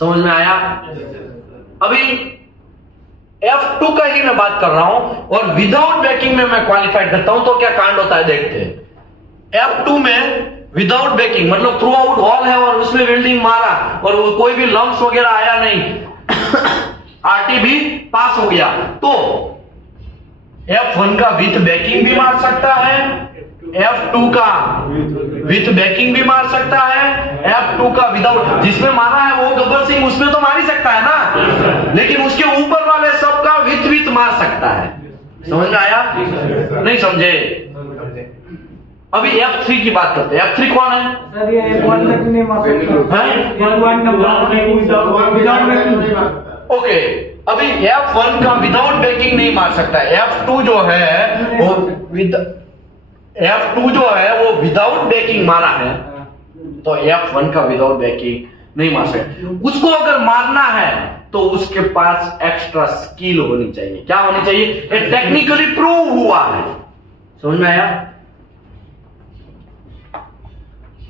समझ में आया? अभी F2 का ही मैं बात कर रहा हूं और विदाउट बैकिंग में मैं क्वालिफाइड करता हूं तो क्या कांड होता है देखते हैं। F2 में विदाउट बैकिंग मतलब थ्रू आउट हॉल है और उसमें वेल्डिंग मारा और वो कोई भी लम्स वगैरह आया नहीं, आरटी भी पास हो गया, तो F1 का विथ बैकिंग भी मार सकता है, F2 का विथ बैकिंग भी मार सकता है, F2 का विदाउट, जिसमें मारा है वो गब्बर सिंह उसमें तो मार ही सकता है ना, लेकिन उसके ऊपर वाले सबका विथ मार सकता है। समझ में आया? नहीं समझे? अभी F3 की बात करते हैं। F3 कौन है? सर ये F1 तक नहीं मार सकता है। ओके अभी F1 का विदाउट बैकिंग नहीं मार सकता है। F2 जो है वो विदाउट बैकिंग मारा है तो F1 का विदाउट बैकिंग नहीं मार सकता। उसको अगर मारना है तो उसके पास एक्स्ट्रा स्किल होनी चाहिए। क्या होनी चाहिए? ये टेक्निकली प्रूव हुआ है। समझ में आया?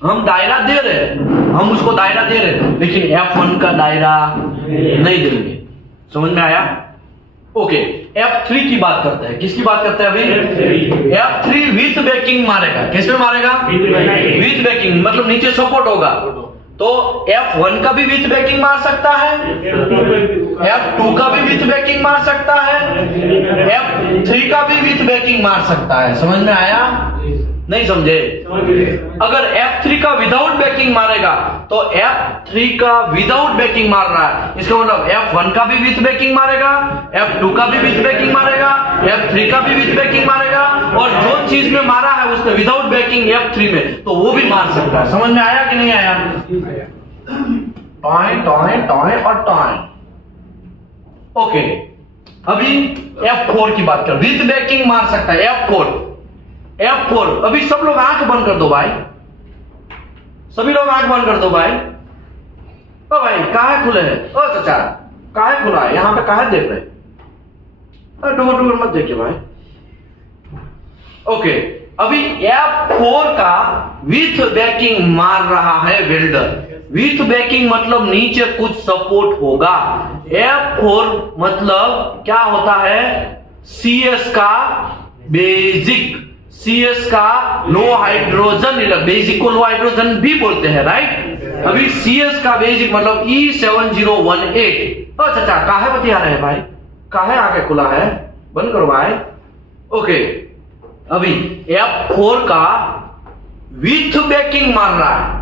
हम दायरा दे रहे हैं, हम उसको दायरा दे रहे हैं, लेकिन F1 का दायरा नहीं देंगे। समझ में आया? ओके, F3 की बात करते हैं। किसकी बात करते हैं अभी? F3 विथ बैकिंग मारेगा। किसमें मारेगा? विथ बैकिंग, मतलब नीचे सपोर्ट होगा। तो F1 का भी विथ बैकिंग मार सकता है, F2 का भी विथ बैकिंग मार सकता है, F3 का भी विथ बैकिंग मार सकता है। समझ में आया? नहीं समझे? अगर F3 का विदाउट बैकिंग मारेगा तो F3 का विदाउट बैकिंग मार रहा है, इसका मतलब F1 का भी विथ बैकिंग मारेगा, F2 का भी विथ बैकिंग मारेगा, F3 का भी विथ बैकिंग मारेगा, और जो चीज में मारा है उसने विदाउट बैकिंग F3 में, तो वो भी मार सकता है। समझ में आया कि नहीं आया? टॉय टॉय टॉय और टॉय। ओके, अभी F4 की बात कर। विथ बैकिंग मार सकता है F4। अभी सब लोग आंख बंद कर दो भाई, सभी लोग आंख बंद कर दो भाई। ओ भाई काहे खुले है? ओ चाचा काहे खुला है? यहां पे काहे देख रहे? डूबर डूबर मत देखिए भाई। ओके, अभी F4 का विथ बैकिंग मार रहा है वेल्डर। विथ बैकिंग मतलब नीचे कुछ सपोर्ट होगा। F4 मतलब क्या होता है? CS का बेसिक, CS का लो हाइड्रोजन, बेसिक को लो हाइड्रोजन भी बोलते हैं, राइट? अभी CS का बेसिक मतलब E7018। ओ चाचा काहे बतिया रहे हैं भाई? काहे आके खुला है? बंद करो भाई। ओके, अभी F4 का विथ बैकिंग मार रहा है,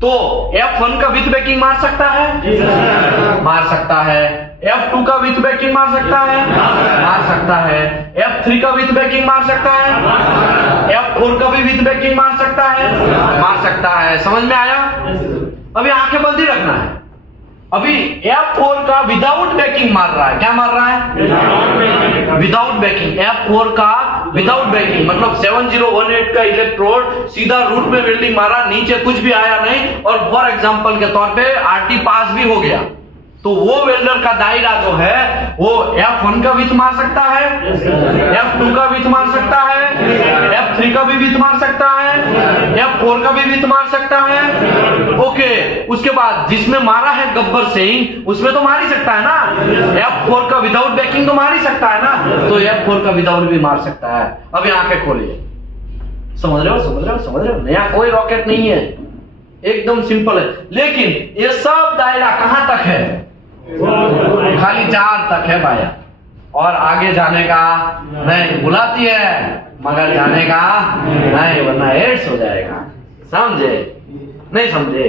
तो F1 का विथ बैकिंग मार सकता है? मार सकता है। F2 का विथ बैकिंग मार सकता है? मार सकता है। F3 का विथ बैकिंग मार सकता है? F4 का भी विथ बैकिंग मार सकता है? मार सकता है। समझ में आया? अभी आंखें बंद ही रखना है। अभी F4 का विदाउट बैकिंग मार रहा है। क्या मार रहा है? Without banking. F4 का विदाउट बैकिंग मतलब 7018 का इलेक्ट्रोड सीधा रूट में वेल्डिंग मारा, नीचे कुछ भी आया नहीं, और फॉर एग्जांपल के तौर पे RT पास भी हो गया, तो वो वेल्डर का दायरा जो है वो F1 का विथ मार सकता है, F2 का विथ मार सकता है, F3 का भी विथ मार सकता है, F4 का भी विथ मार सकता है। ओके, उसके बाद जिसमें मारा है गब्बर सिंह, उसमें तो मार ही सकता है ना। F4 का विदाउट बैकिंग तो मार ही सकता है ना, तो F4 का विदाउट भी मार सकता है। अभी आंखें खोलिए। समझ रहे हो? समझ रहे हो? समझ रहे हो? नया कोई रॉकेट नहीं है, एकदम सिंपल है। लेकिन ये सब दायरा कहां तक है? खाली 4 तक है भाई, और आगे जाने का नहीं। बुलाती है मगर जाने का नहीं, वरना एड्स हो जाएगा। समझे? नहीं समझे?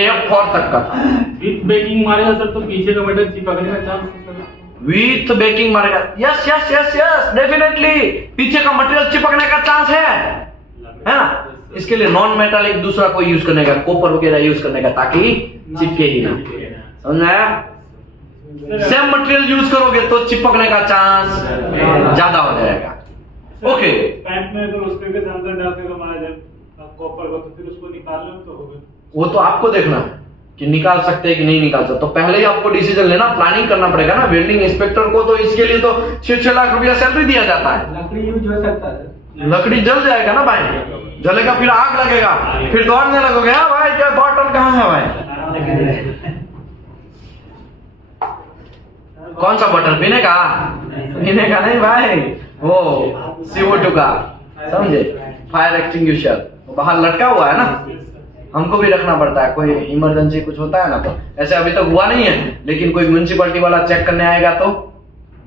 F4 तक का था। विथ बेकिंग मारेगा सर तो पीछे का मेटल चिपकने का चांस है। विथ बेकिंग मारेगा, yes yes yes yes definitely पीछे का मटेरियल चिपकने का चांस है ना। इसके लिए नॉन मेटालिक दूसरा कोई यूज करने का, कॉपर वगैरह यूज करने का, ताकि चिपके ही ना। समझ आया? सेम मटेरियल यूज करोगे तो चिपकने का चांस ज्यादा हो जाएगा। ओके, पैंट में अगर उसके अंदर डाल के मारा जाए कॉपर को, तो फिर उसको निकाल लो तो होगा। वो तो आपको देखना है कि निकाल सकते हैं कि नहीं निकाल सकते। तो पहले ही आपको डिसीजन लेना, प्लानिंग करना पड़ेगा ना। वेल्डिंग इंस्पेक्टर को तो इसके लिए तो 6 लाख रुपया सैलरी दिया जाता है। लकड़ी यूज हो सकता है। लकड़ी जल जाएगा ना भाई, जलेगा फिर आग लगेगा, फिर दौड़ने लगोगे। हाँ भाई क्या बॉटल कहाँ है भाई? कौन सा बॉटल? पीने का? पीने का नहीं भाई, वो CO2 का, समझे? फायर एक्सटिंग्विशर बाहर लटका हुआ है ना, हमको भी रखना पड़ता है। कोई इमरजेंसी कुछ होता है ना, तो ऐसे अभी तक हुआ नहीं है, लेकिन कोई म्युनिसिपैलिटी वाला चेक करने आएगा तो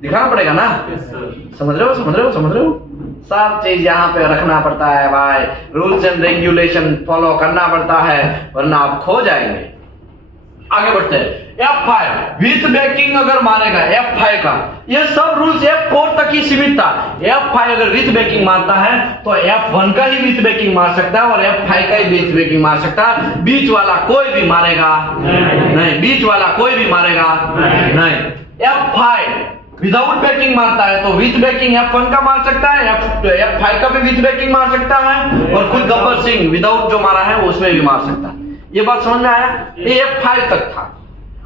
दिखाना पड़ेगा ना। समझ रहे हो? समझ रहे हो? समझ रहे हो? सब चीज यहाँ पे रखना पड़ता है भाई, रूल्स एंड रेगुलेशन फॉलो करना पड़ता है, वरना आप खो जाएंगे। आगे बढ़ते हैं। F5 विथ बैकिंग अगर मारेगा F5 का, ये सब रूल्स F4 तक ही सीमित था। F5 अगर विथ बैकिंग मारता है तो F1 का ही विथ बैकिंग मार सकता है और F5 का ही विथ बैकिंग मार सकता है। बीच वाला कोई भी मारेगा नहीं, बीच वाला कोई भी मारेगा नहीं। F5 विदाउट बैकिंग मारता है तो विथ बैकिंग F1 का मार सकता है, F5 का भी विथ बैकिंग मार सकता है, और खुद गब्बर सिंह विदाउट जो मारा है उसमें भी मार सकता है। ये बात समझ में आया? ये F5 तक था।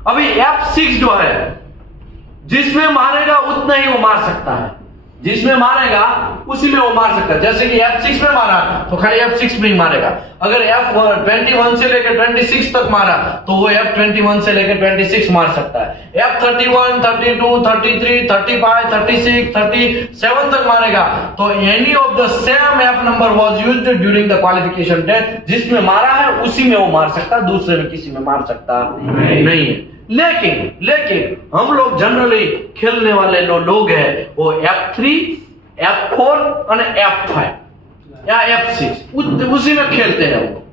अभी F6 जो है, जिसमें मारेगा उतना ही वो मार सकता है। जिसमें मारेगा उसी में वो मार सकता है। जैसे कि F6 में मारा तो खाली F6 में ही मारेगा। अगर F21 से लेकर 26 तक मारा तो वो F21 से लेकर 26 मार सकता है। F31, 32, 33, 35, 36, 37 तक मारेगा तो any of the same F number was used during the qualification test, जिसमें मारा है उसी में वो मार सकता, दूसरे में किसी में मार सकता नहीं है। लेकिन हम लोग जनरली खेलने वाले लोग हैं वो F3, F4 और F5 या F6 उसी में खेलते हैं वो।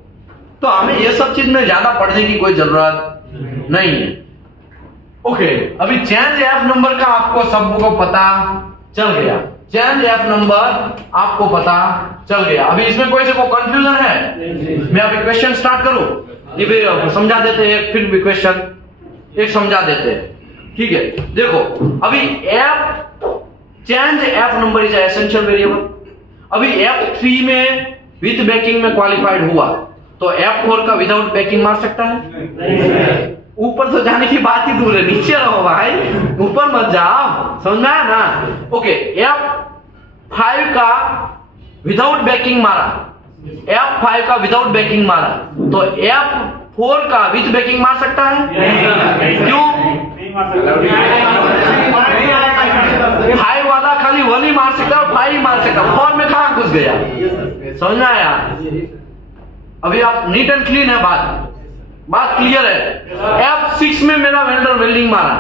तो हमें ये सब चीज में ज्यादा पढ़ने की कोई जरूरत नहीं है। ओके, अभी चेंज F नंबर का आपको सबको पता चल गया। चेंज F नंबर आपको पता चल गया। अभी इसमें कोई से को कंफ्यूजन है? मैं अभी क्वेश्चन स्टार्ट करूं, ये फिर समझा देते हैं, फिर भी क्वेश्चन एक समझा देते हैं। ठीक है, देखो अभी change F number is essential variable. अभी F3 में विथ बैकिंग में क्वालिफाइड हुआ तो F4 का विदाउट बैकिंग मार सकता है? ऊपर तो जाने की बात ही दूर है, नीचे रहो भाई, ऊपर मत जाओ, समझ में आया ना? ओके, F5 का विदाउट बैकिंग मारा, F5 का विदाउट बैकिंग मारा तो F4 का विथ बैकिंग मार सकता है? क्यों? नहीं मार सकता। 5 वाला खाली 1 ही मार सकता है, 5 ही मार सकता है, 4 में कहां घुस गया? समझ में आया? अभी आप नीट एंड क्लीन है, बात क्लियर है। F6 में मेरा वेल्डर वेल्डिंग मारा,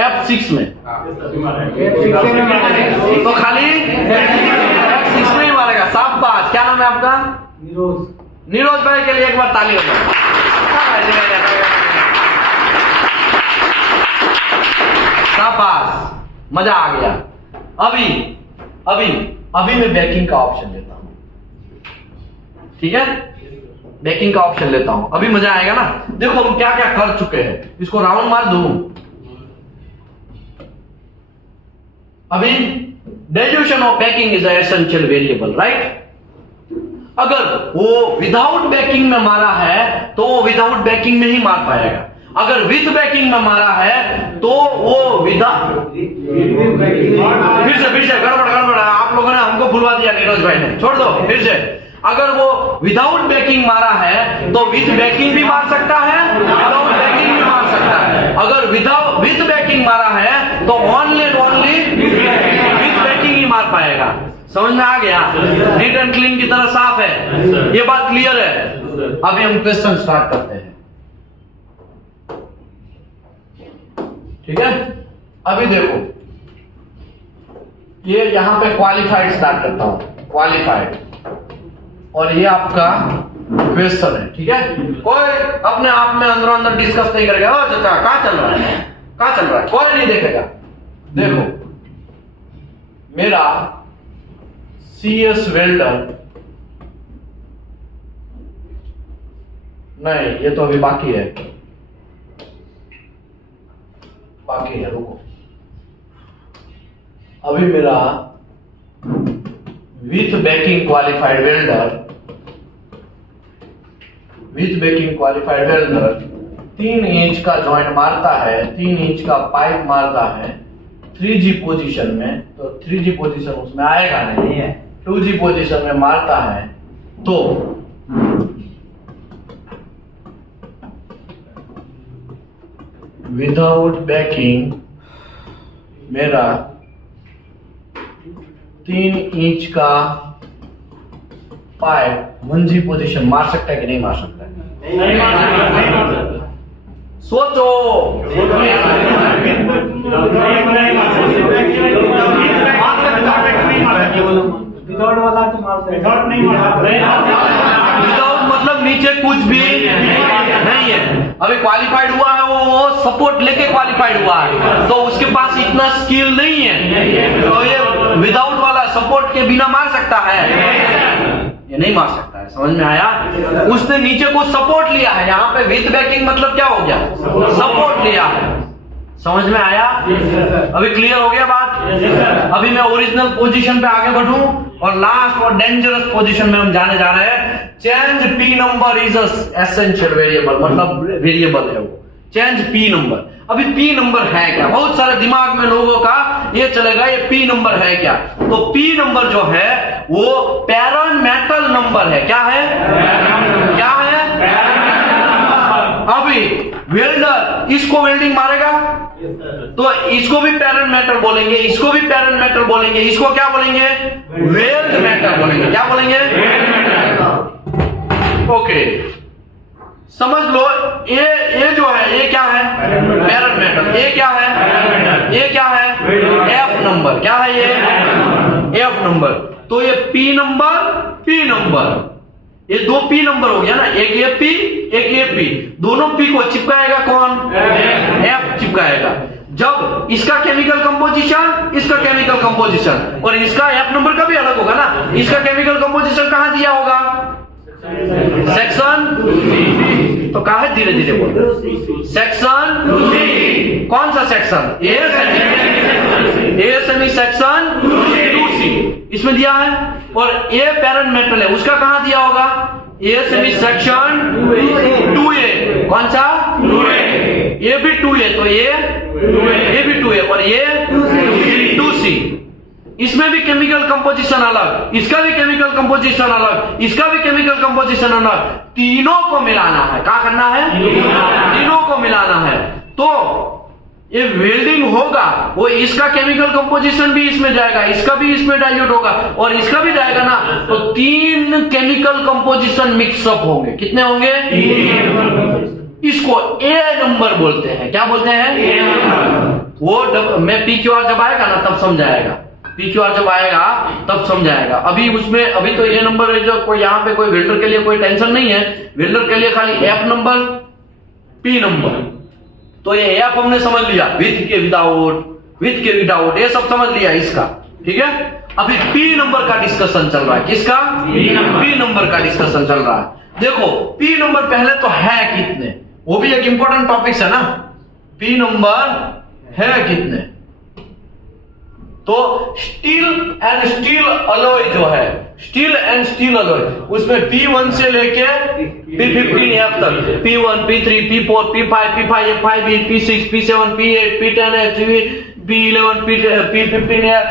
F6 में तो खाली F6 में ही मारेगा। शाबाश, क्या नाम है आपका? नीरज भाई के लिए एक बार ताली हो जाए। शाबाश, मजा आ गया। अभी मैं बैकिंग का ऑप्शन लेता हूं, ठीक है? बैकिंग का ऑप्शन लेता हूं, अभी मजा आएगा ना। देखो हम क्या क्या कर चुके हैं, इसको राउंड मार दूं। अभी dilution of banking is essential variable, right? अगर वो विदाउट बैकिंग में मारा है तो वो विदाउट बैकिंग में ही मार पाएगा। अगर विथ बैकिंग में मारा है तो वो विदाउट, फिर से गड़बड़ आप लोगों ने हमको भुलवा दिया, नीरज भाई ने, छोड़ दो फिर से। अगर वो विदाउट बैकिंग मारा है तो विथ बैकिंग भी मार सकता है, विदाउट बैकिंग भी मार सकता है। अगर विथ बैकिंग मारा है तो ओनली विथ बैकिंग ही मार पाएगा। समझ में आ गया? नीट एंड क्लीन की तरह साफ है, ये बात क्लियर है। अभी हम क्वेश्चन स्टार्ट करते हैं, ठीक है? अभी देखो ये यहां पे क्वालिफाइड स्टार्ट करता हूं, क्वालिफाइड, और ये आपका क्वेश्चन है, ठीक है? कोई अपने आप में अंदर अंदर डिस्कस नहीं करेगा, ओ चाचा कहां चल रहा है, कहां चल रहा है, कोई नहीं देखेगा। देखो मेरा CS वेल्डर, नहीं ये तो अभी बाकी है, रुको। अभी मेरा with banking qualified welder 3 inch का जॉइंट मारता है, 3 इंच का पाइप मारता है 3G पोजीशन में, तो 3G पोजीशन उसमें आएगा नहीं है, 2G पोजीशन में मारता है तो विदाउट बैकिंग मेरा 3 इंच का पाइप 1G पोजीशन मार सकता है कि नहीं मार सकता है? नहीं मार सकता। सोचो। विदाउट वाला तो मार सकता है, विदाउट नहीं मार सकता। विदाउट मतलब नीचे कुछ भी नहीं है। अभी क्वालिफाइड हुआ है वो सपोर्ट लेके क्वालिफाइड हुआ है, तो उसके पास इतना स्किल नहीं है, तो ये विदाउट वाला सपोर्ट के बिना मार सकता है? ये नहीं मार सकता है। समझ में आया? उसने नीचे को सपोर्ट लिया है, यहाँ पे विथ बैकिंग मतलब क्या हो गया? सपोर्ट लिया है। समझ में आया? अभी क्लियर हो गया बात? अभी मैं ओरिजिनल पोजीशन पे आगे बढ़ूं और लास्ट और डेंजरस पोजीशन में हम जाने जा रहे हैं। Change P number is essential variable, मतलब वेरिएबल है वो। Change P number. अभी पी नंबर है क्या, बहुत सारे दिमाग में लोगों का ये चलेगा ये पी नंबर है क्या। तो पी नंबर जो है वो पैरेंट मेटल नंबर है। क्या है, क्या है? अभी वेल्डर इसको वेल्डिंग मारेगा तो इसको भी पैरेंट मेटल बोलेंगे, इसको भी पैरेंट मेटल बोलेंगे, इसको क्या बोलेंगे? वेल्ड मेटल बोलेंगे। क्या बोलेंगे? ओके, समझ लो ये जो है ये क्या है? Parent metal. ये क्या है? ये क्या है? F number. क्या है ये? F number. तो ये पी नंबर, ये दो पी नंबर हो गया ना, एक ये पी एक ये पी, दोनों पी को चिपकाएगा कौन? एफ चिपकाएगा। जब इसका केमिकल कंपोजिशन, इसका केमिकल कंपोजिशन और इसका एफ नंबर का भी अलग होगा ना, इसका केमिकल कंपोजिशन कहां दिया होगा? सेक्शन, तो कहा है धीरे धीरे बोल। सेक्शन कौन सा section? A semi section 2C इसमें दिया है। और ए पैरेंट मेटल है, उसका कहां दिया होगा? A semi section 2A। कौन सा? 2A। ये भी 2A, तो ये भी 2A और ये 2C। इसमें भी केमिकल कंपोजिशन अलग, इसका भी केमिकल कंपोजिशन अलग, इसका भी केमिकल कंपोजिशन अलग, तीनों को मिलाना है। क्या करना है? तीनों को मिलाना है। तो ये वेल्डिंग होगा, वो इसका केमिकल कंपोजिशन भी इसमें जाएगा, इसका भी इसमें डाइल्यूट होगा और इसका भी जाएगा ना, तो 3 केमिकल कंपोजिशन मिक्सअप होंगे। कितने होंगे? इसको ए नंबर बोलते हैं। क्या बोलते हैं? वो मैं PQR जब आएगा ना तब समझाएगा, PQR जब आएगा तब समझाएगा। अभी उसमें अभी तो ये नंबर है जो कोई यहाँ पे कोई वेल्डर के लिए कोई टेंशन नहीं है, वेल्डर के लिए खाली एफ नंबर पी नंबर। तो ये एफ हमने समझ लिया, विथ के विदाउट ये सब समझ लिया इसका, ठीक है। अभी पी नंबर का डिस्कशन चल रहा है। किसका? पी नंबर का डिस्कशन चल रहा है। देखो पी नंबर पहले तो है कितने, वो भी एक इंपॉर्टेंट टॉपिक है ना। पी नंबर है कितने? तो स्टील एंड स्टील अलॉय जो है, स्टील एंड स्टील अलॉय, उसमें P1 से लेके P15F तक, P1 P3 P4 P5 P5 F5 P6 P7 P8 P10 P11 P15F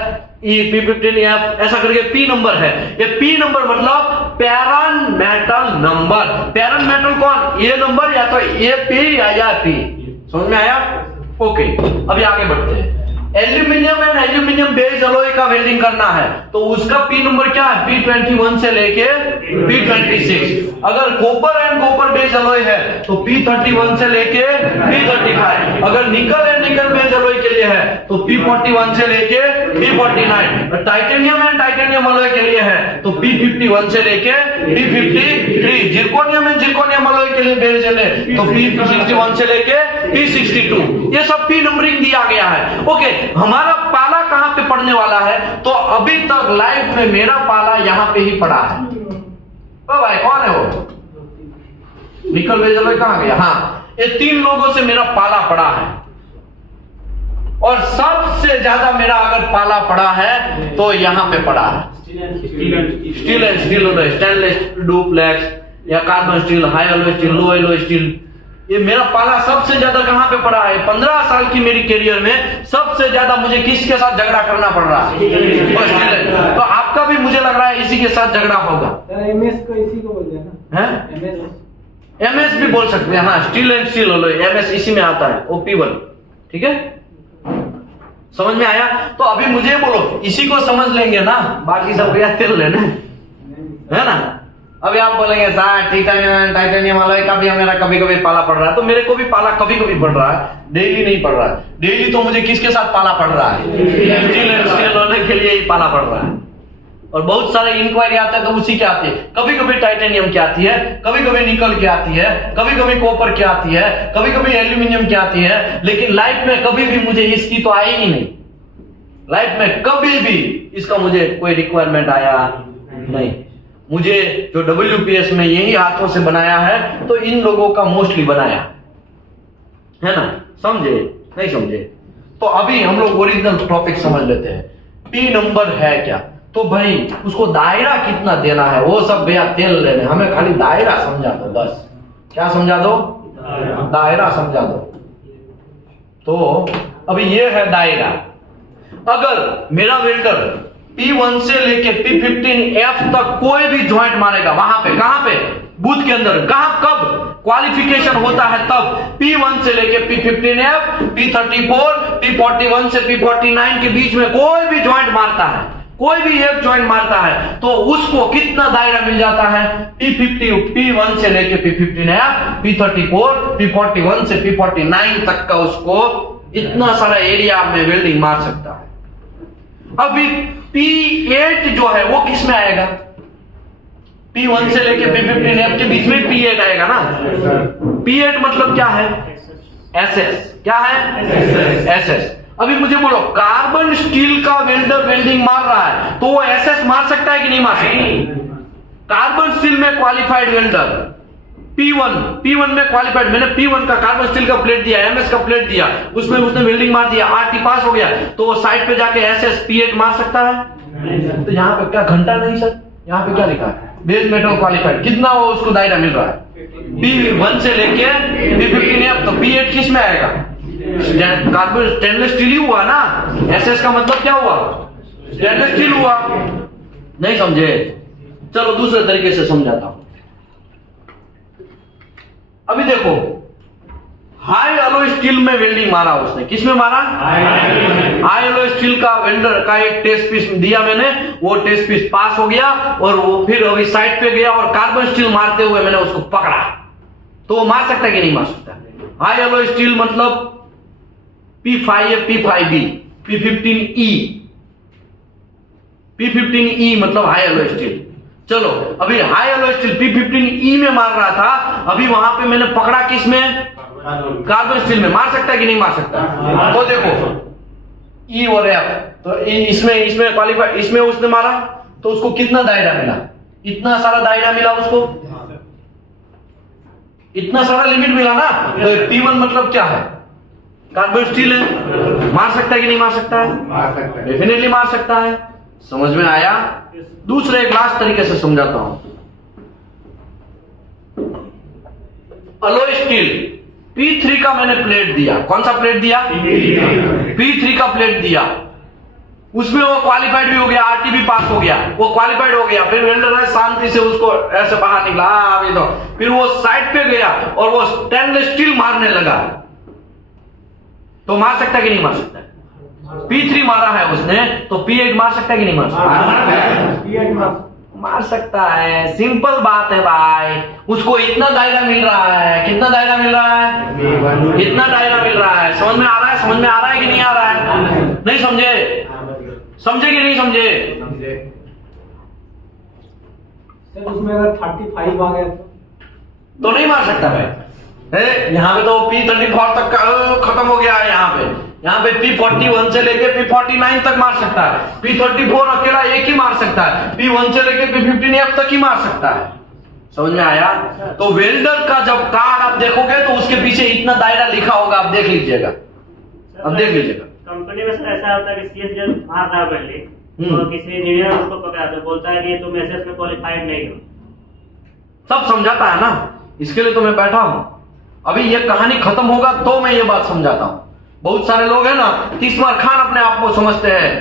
P15F ऐसा करके P नंबर है। ये P नंबर मतलब parent metal number. Parent metal कौन? ये नंबर या तो ये P या P। समझ में आया? ओके, अभी आगे बढ़ते हैं। Aluminium and aluminium based alloy का वेल्डिंग करना है तो उसका पी नंबर क्या है? P21 से लेके P26। अगर copper and copper based alloy है तो P31 से लेके P35। अगर निकल एंड निकल बेस्ड अलॉय के लिए है तो P41 से लेके P49। Titanium and titanium alloy के लिए है तो P51 से लेके P53। Zirconium and zirconium alloy के लिए बेस्ड है तो P61 से लेके P62। ये सब पी नंबरिंग दिया गया है। ओके, हमारा पाला कहां पे पड़ने वाला है? तो अभी तक लाइफ में मेरा पाला यहां पे ही पड़ा है। ओ भाई कौन है वो? निकल बेजल कहां गया? हाँ, ये 3 लोगों से मेरा पाला पड़ा है और सबसे ज्यादा मेरा अगर पाला पड़ा है तो यहां पे पड़ा है। स्टील एंड स्टील होता है, स्टेनलेस डुप्लेक्स या carbon steel, high alloy steel, low alloy steel, ये मेरा पाला सबसे ज्यादा कहां पे पड़ा है? 15 साल की मेरी कैरियर में सबसे ज्यादा मुझे किसके साथ झगड़ा करना पड़ रहा है? तो आपका भी मुझे लग रहा है इसी के साथ झगड़ा होगा। MS को इसी को बोलते हैं ना, MS भी बोल सकते हैं। हाँ, स्टील एंड स्टील MS इसी में आता है, OP1। ठीक है, समझ में आया? तो अभी मुझे बोलो, इसी को समझ लेंगे ना, बाकी सब याद कर लेना, है ना। अभी आप बोलेंगे सर टाइटेनियम अलॉय का भी मेरा कभी कभी पाला पड़ रहा है, तो मेरे को भी पाला कभी कभी पड़ रहा है, डेली नहीं पड़ रहा है। डेली तो मुझे किसके साथ पाला पड़ रहा है? स्टील एंड स्टील होने के लिए ही पाला पड़ रहा है। और बहुत सारे इंक्वायरी आते हैं तो उसी के आती है। कभी कभी टाइटेनियम की आती है, कभी कभी निकल की आती है, कभी कभी कॉपर की आती है, कभी कभी एल्यूमिनियम की आती है, लेकिन लाइफ में कभी भी मुझे इसकी तो आई ही नहीं। लाइफ में कभी भी इसका मुझे कोई रिक्वायरमेंट आया नहीं। मुझे जो WPS में यही हाथों से बनाया है तो इन लोगों का मोस्टली बनाया है ना, समझे नहीं समझे? तो अभी हम लोग ओरिजिनल टॉपिक समझ लेते हैं। पी नंबर है क्या? तो भाई उसको दायरा कितना देना है वो सब भैया तेल लेने, हमें खाली दायरा समझा दो बस। क्या समझा दो? दायरा समझा दो। तो अभी ये है दायरा। अगर मेरा वेल्डर P1 से लेके P15F तक कोई भी ज्वाइंट मारेगा, वहां पे, कहां पे, बूथ के अंदर, कहां, कब क्वालिफिकेशन होता है तब, P1 से लेके P15F, P34, P41 से P49 के बीच में कोई भी ज्वाइंट मारता है, कोई भी एक ज्वाइंट मारता है, तो उसको कितना दायरा मिल जाता है? P50, P1 से लेके P15F, P34, P41 से P49 तक का उसको इतना सारा एरिया में वेल्डिंग मार सकता है। अभी P8 जो है वो किस में आएगा? P1 से लेके P15F के बीच में P8 आएगा ना। P8 मतलब क्या है? SS। क्या है? SS। अभी मुझे बोलो, कार्बन स्टील का वेल्डर वेल्डिंग मार रहा है तो वो SS मार सकता है कि नहीं मार सकता? कार्बन स्टील में क्वालिफाइड वेल्डर P1 में क्वालिफाइड, मैंने P1 का कार्बन स्टील का प्लेट दिया, MS का प्लेट दिया, उसमें उसने वेल्डिंग मार दिया, RT पास हो गया, तो वो साइड पे जाके SS P8 मार सकता है? तो यहाँ पे क्या घंटा नहीं सर, यहाँ पे क्या लिखा है? बेस मेटल क्वालिफाइड, कितना वो उसको दायरा मिल रहा है? P1 से लेके P15F, तो P8 किस में आएगा? कार्बन स्टेनलेस स्टील ही हुआ ना। SS का मतलब क्या हुआ? स्टेनलेस स्टील हुआ। नहीं समझे? चलो दूसरे तरीके से समझाता हूं। अभी देखो, हाई एलॉय स्टील में वेल्डिंग मारा उसने, किस में मारा? हाई एलॉय स्टील का वेल्डर का एक टेस्ट पीस दिया मैंने, वो टेस्ट पीस पास हो गया और वो फिर अभी साइड पे गया और कार्बन स्टील मारते हुए मैंने उसको पकड़ा, तो वो मार सकता है कि नहीं मार सकता? हाई एलॉय स्टील मतलब P5A, P5B, P15E, P15E मतलब हाई एलॉय स्टील। चलो अभी हाई एलॉय स्टील P15E में मार रहा था, अभी वहां पे मैंने पकड़ा किस में? कार्बन स्टील में। मार सकता है कि नहीं मार सकता? तो देखो E और F, तो इसमें क्वालिफाई, इसमें उसने मारा तो उसको कितना दायरा मिला? इतना सारा दायरा मिला उसको, इतना सारा लिमिट मिला ना। तो P1 मतलब क्या है? कार्बन स्टील है। मार सकता है कि नहीं मार सकता है? डेफिनेटली मार सकता है। समझ में आया? दूसरे एक लास्ट तरीके से समझाता हूं। अलॉय स्टील P3 का मैंने प्लेट दिया, कौन सा प्लेट दिया? P3 का प्लेट दिया, उसमें वो क्वालिफाइड भी हो गया, RT भी पास हो गया, वो क्वालिफाइड हो गया, फिर वेल्डर है शांति से उसको ऐसे बाहर निकला, अभी तो फिर वो साइड पे गया और वो स्टेनलेस स्टील मारने लगा, तो मार सकता है कि नहीं मार सकता? P3 मारा है उसने, तो P8 मार सकता है कि नहीं मार सकता? मार सकता है। सिंपल बात है भाई। उसको इतना दायरा मिल रहा है, कितना दायरा मिल रहा है? इतना दायरा मिल रहा है। समझ में आ रहा है? समझ में आ रहा है कि नहीं आ रहा है? नहीं समझे? समझे कि नहीं समझे? सर उसमें अगर 35 आ गया तो नहीं मार सकता भाई। यहाँ पे तो P34 तक खत्म हो गया है। यहाँ पे P41 से लेके P49 तक मार सकता है। P34 अकेला एक ही मार सकता है। P1 से लेके P15F तक ही मार सकता है। समझ में आया? तो वेल्डर का जब कार्ड आप देखोगे तो उसके पीछे इतना दायरा लिखा होगा, आप देख लीजिएगा, अब देख लीजिएगा। कंपनी में सर ऐसा होता है कि CS जब मार रहा है वेल्डिंग, तो किसी इंजीनियर उसको पकड़ा तो बोलता है कि तुम SS में क्वालिफाइड नहीं हो। सब समझाता है ना, इसके लिए तो मैं बैठा हूं। अभी ये कहानी खत्म होगा तो मैं ये बात समझाता हूं। बहुत सारे लोग हैं ना, तीसमार खान अपने आप को समझते हैं।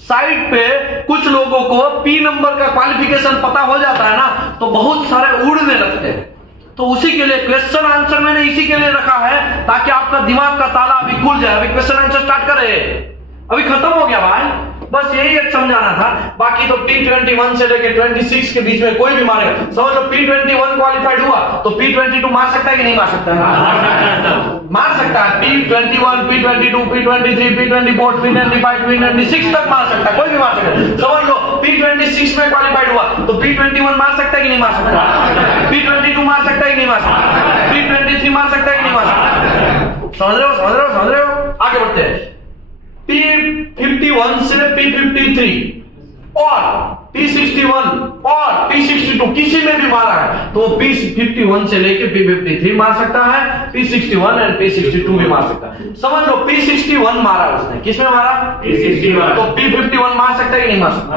साइड पे कुछ लोगों को P नंबर का क्वालिफिकेशन पता हो जाता है ना, तो बहुत सारे उड़ने लगते हैं। तो उसी के लिए क्वेश्चन आंसर मैंने इसी के लिए रखा है, ताकि आपका दिमाग का ताला अभी खुल जाए। अभी क्वेश्चन आंसर स्टार्ट करे, अभी खत्म हो गया भाई। बस यही एक समझाना था। बाकी तो P21 से लेके 26 के बीच में कोई भी मारेगा। समझ लो P21 क्वालिफाइड हुआ तो P22 मार सकता है कि नहीं मार सकता है? मार सकता है। P21, P22, P23, P24, P25, P26 तक मार सकता है, कोई भी मार सकता है। समझ लो P26 में क्वालिफाइड हुआ तो P21 मार सकता है कि नहीं मार सकता? P22 मार सकता है कि नहीं मार सकता? P23 मार सकता है कि नहीं मार सकता? समझ रहे हो? आगे बढ़ते हैं। P51 से P53 और P61 और P62 किसी में भी मारा है तो P51 से लेके P53 मार सकता है, P61 और P62 भी मार सकता है। समझ लो P61 मारा उसने, किसमें मारा? P61। तो P51 मार सकता है कि नहीं मार सकता?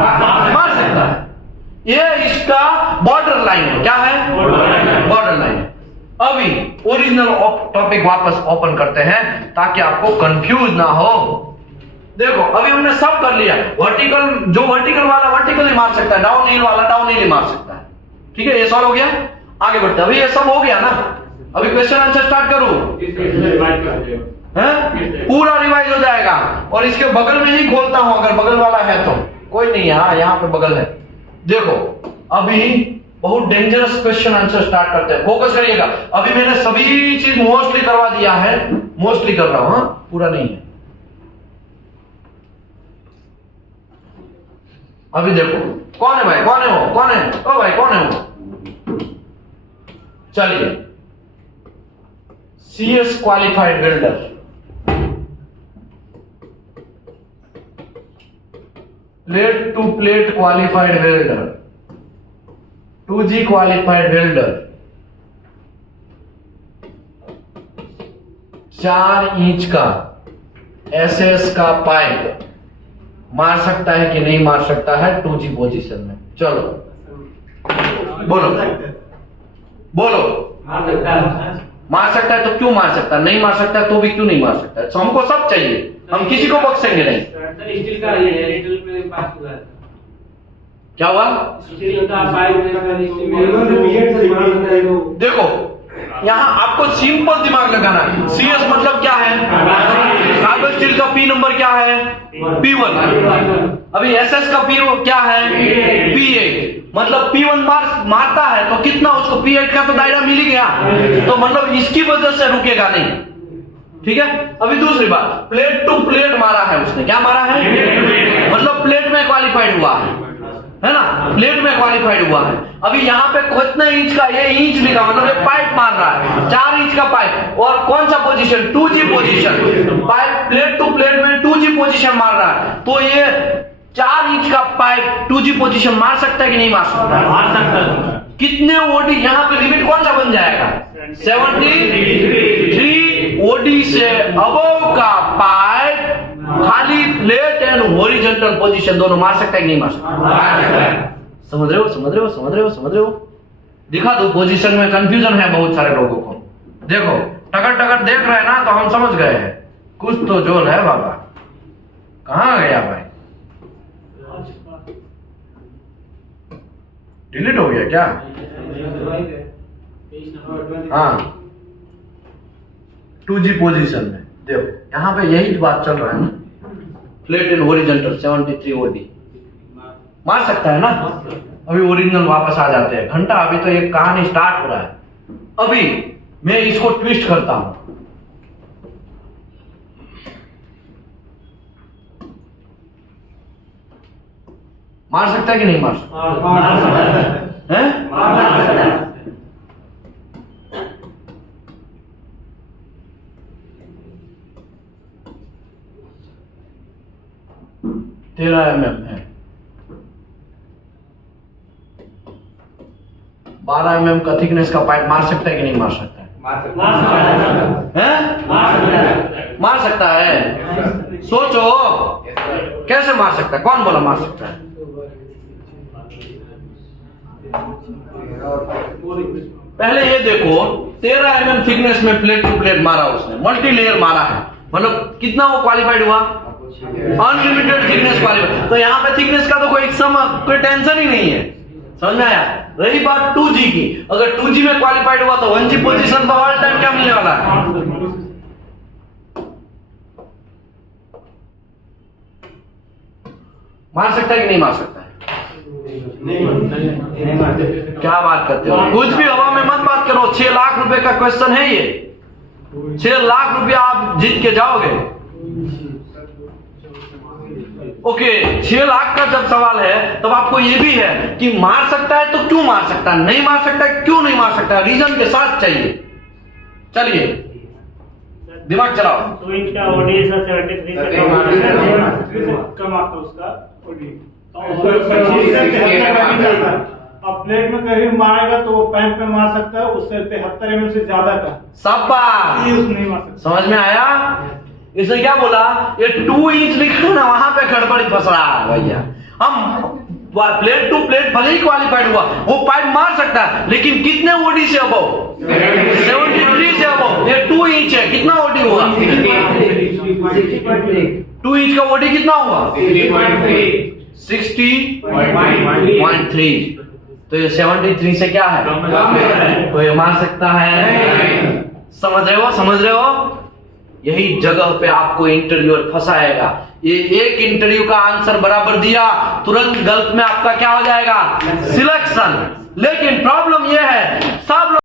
मार सकता है। ये इसका बॉर्डर लाइन है। क्या है? बॉर्डर लाइन है। अभी ओरिजिनल टॉपिक वापस ओपन करते हैं ताकि आपको कंफ्यूज ना हो। देखो अभी हमने सब कर लिया, वर्टिकल जो वर्टिकल वाला वर्टिकल ही मार सकता है, डाउन हिल वाला डाउन हिल ही मार सकता है। ठीक है, ये सॉल्व हो गया, आगे बढ़ते। अभी ये सब हो गया ना, अभी क्वेश्चन आंसर स्टार्ट करूं, पूरा रिवाइज हो जाएगा। और इसके बगल में ही खोलता हूं अगर बगल वाला है तो, कोई नहीं है, हाँ यहाँ पे बगल है। देखो अभी बहुत डेंजरस क्वेश्चन आंसर स्टार्ट करते हैं, फोकस करिएगा। अभी मैंने सभी चीज मोस्टली करवा दिया है, मोस्टली कर रहा हूं, हाँ पूरा नहीं है। अभी देखो कौन है भाई, कौन है वो, कौन है ओ भाई, कौन है वो? चलिए, CS qualified welder, plate to plate qualified welder, 2G qualified welder, 4 inch का SS का पाइप मार सकता है कि नहीं मार सकता है 2G पोजीशन में? चलो बोलो बोलो। मार सकता है तो क्यों मार सकता है, नहीं मार सकता है तो भी क्यों नहीं मार सकता है? तो हमको सब चाहिए, हम किसी को बख्शेंगे नहीं। स्टील का ये है, स्टील में पास हुआ है। क्या हुआ? स्टील का पाइप देखो यहाँ आपको सिंपल दिमाग लगाना है। CS मतलब क्या है? कार्बन स्टील का P नंबर क्या है? P1। अभी SS का P क्या है? P8। मतलब P1 मारता है तो कितना उसको P8 का तो दायरा मिल ही गया, तो मतलब इसकी वजह से रुकेगा नहीं। ठीक है, अभी दूसरी बात, प्लेट टू प्लेट मारा है उसने, क्या मारा है? मतलब प्लेट में क्वालिफाइड हुआ है ना, प्लेट में क्वालिफाइड हुआ है। अभी यहाँ पे कितना इंच का, ये इंच लिखा, मतलब ये पाइप मार रहा है 4 इंच का पाइप, और कौन सा position? 2G position. Pipe plate to plate में 2G पोजीशन मार रहा है, तो ये 4 इंच का पाइप 2G पोजीशन मार सकता है कि नहीं मार सकता? मार सकता है। कितने ओडी, यहाँ पे लिमिट कौन सा बन जाएगा? 73 ओडी से अबव का पाइप खाली प्लेट एंड हॉरिजॉन्टल पोजीशन दोनों मार सकता है कि नहीं मार सकता? समझ रहे हो, समझ रहे हो, समझ रहे हो, समझ रहे हो? दिखा दो, पोजीशन में कंफ्यूजन है बहुत सारे लोगों को। देखो टकर टकर देख रहे हैं ना, तो हम समझ गए हैं कुछ तो जोर है बाबा। कहाँ गया भाई? डिलीट हो गया क्या? हाँ 2G पोजीशन में देखो, यहाँ पे यही बात चल रहा है ना, प्लेट एंड हॉरिजॉन्टल 73 ओडी मार सकता है ना। अभी ओरिजिनल वापस आ जाते हैं, घंटा अभी तो ये कहानी स्टार्ट हो रहा है। अभी मैं इसको ट्विस्ट करता हूं, मार सकता है कि नहीं मार सकता है? हैं? 13 mm है, 12 mm का थिकनेस का पाइप मार सकता है कि नहीं मार सकता है? मार सकता है। सोचो कैसे मार सकता है, कौन बोला मार सकता है? पहले ये देखो 13 mm थिकनेस में प्लेट टू प्लेट मारा उसने, मल्टी लेयर मारा है, मतलब कितना वो क्वालिफाइड हुआ? Unlimited thickness qualified. तो यहाँ पे थिकनेस का तो कोई टेंशन ही नहीं है, समझ में आया? रही बात 2G की, अगर 2G में क्वालिफाइड हुआ तो 1G पोजीशन तो ऑल टाइम क्या मिलने वाला है? मार सकता है कि नहीं मार सकता है? क्या बात करते हो, कुछ भी हवा में मत बात करो। 6 लाख रुपए का क्वेश्चन है ये, 6 लाख रुपया आप जीत के जाओगे। ओके, 6 लाख का जब सवाल है तब आपको ये भी है कि मार सकता है तो क्यों मार सकता है, नहीं मार सकता है क्यों नहीं मार सकता है, रीजन के साथ चाहिए। चलिए दिमाग चलाओ। 2 इंच का ओडी सर 73 से कम आता है उसका ओडी। अब प्लेट में कहीं मारेगा तो वो पैंप में मार सकता है, उससे 73 mm से ज्यादा का शाबाश, नहीं मार सकता। समझ में आया? इसने क्या बोला, ये 2 इंच लिखा ना, वहां पे गड़बड़ी फंस रहा है भैया। हम प्लेट टू प्लेट भले ही क्वालिफाइड हुआ, वो पाइप मार सकता है, लेकिन कितने ओडी से अबव? 73 इंच है, कितना ओडी हुआ? 2 इंच का ओडी कितना हुआ? 60.3। तो ये 73 से क्या है? तो ये मान सकता है। समझ रहे हो? यही जगह पे आपको इंटरव्यूअर फंसाएगा। ये एक इंटरव्यू का आंसर बराबर दिया, तुरंत गलत में आपका क्या हो जाएगा? सिलेक्शन। लेकिन प्रॉब्लम ये है, सब लोग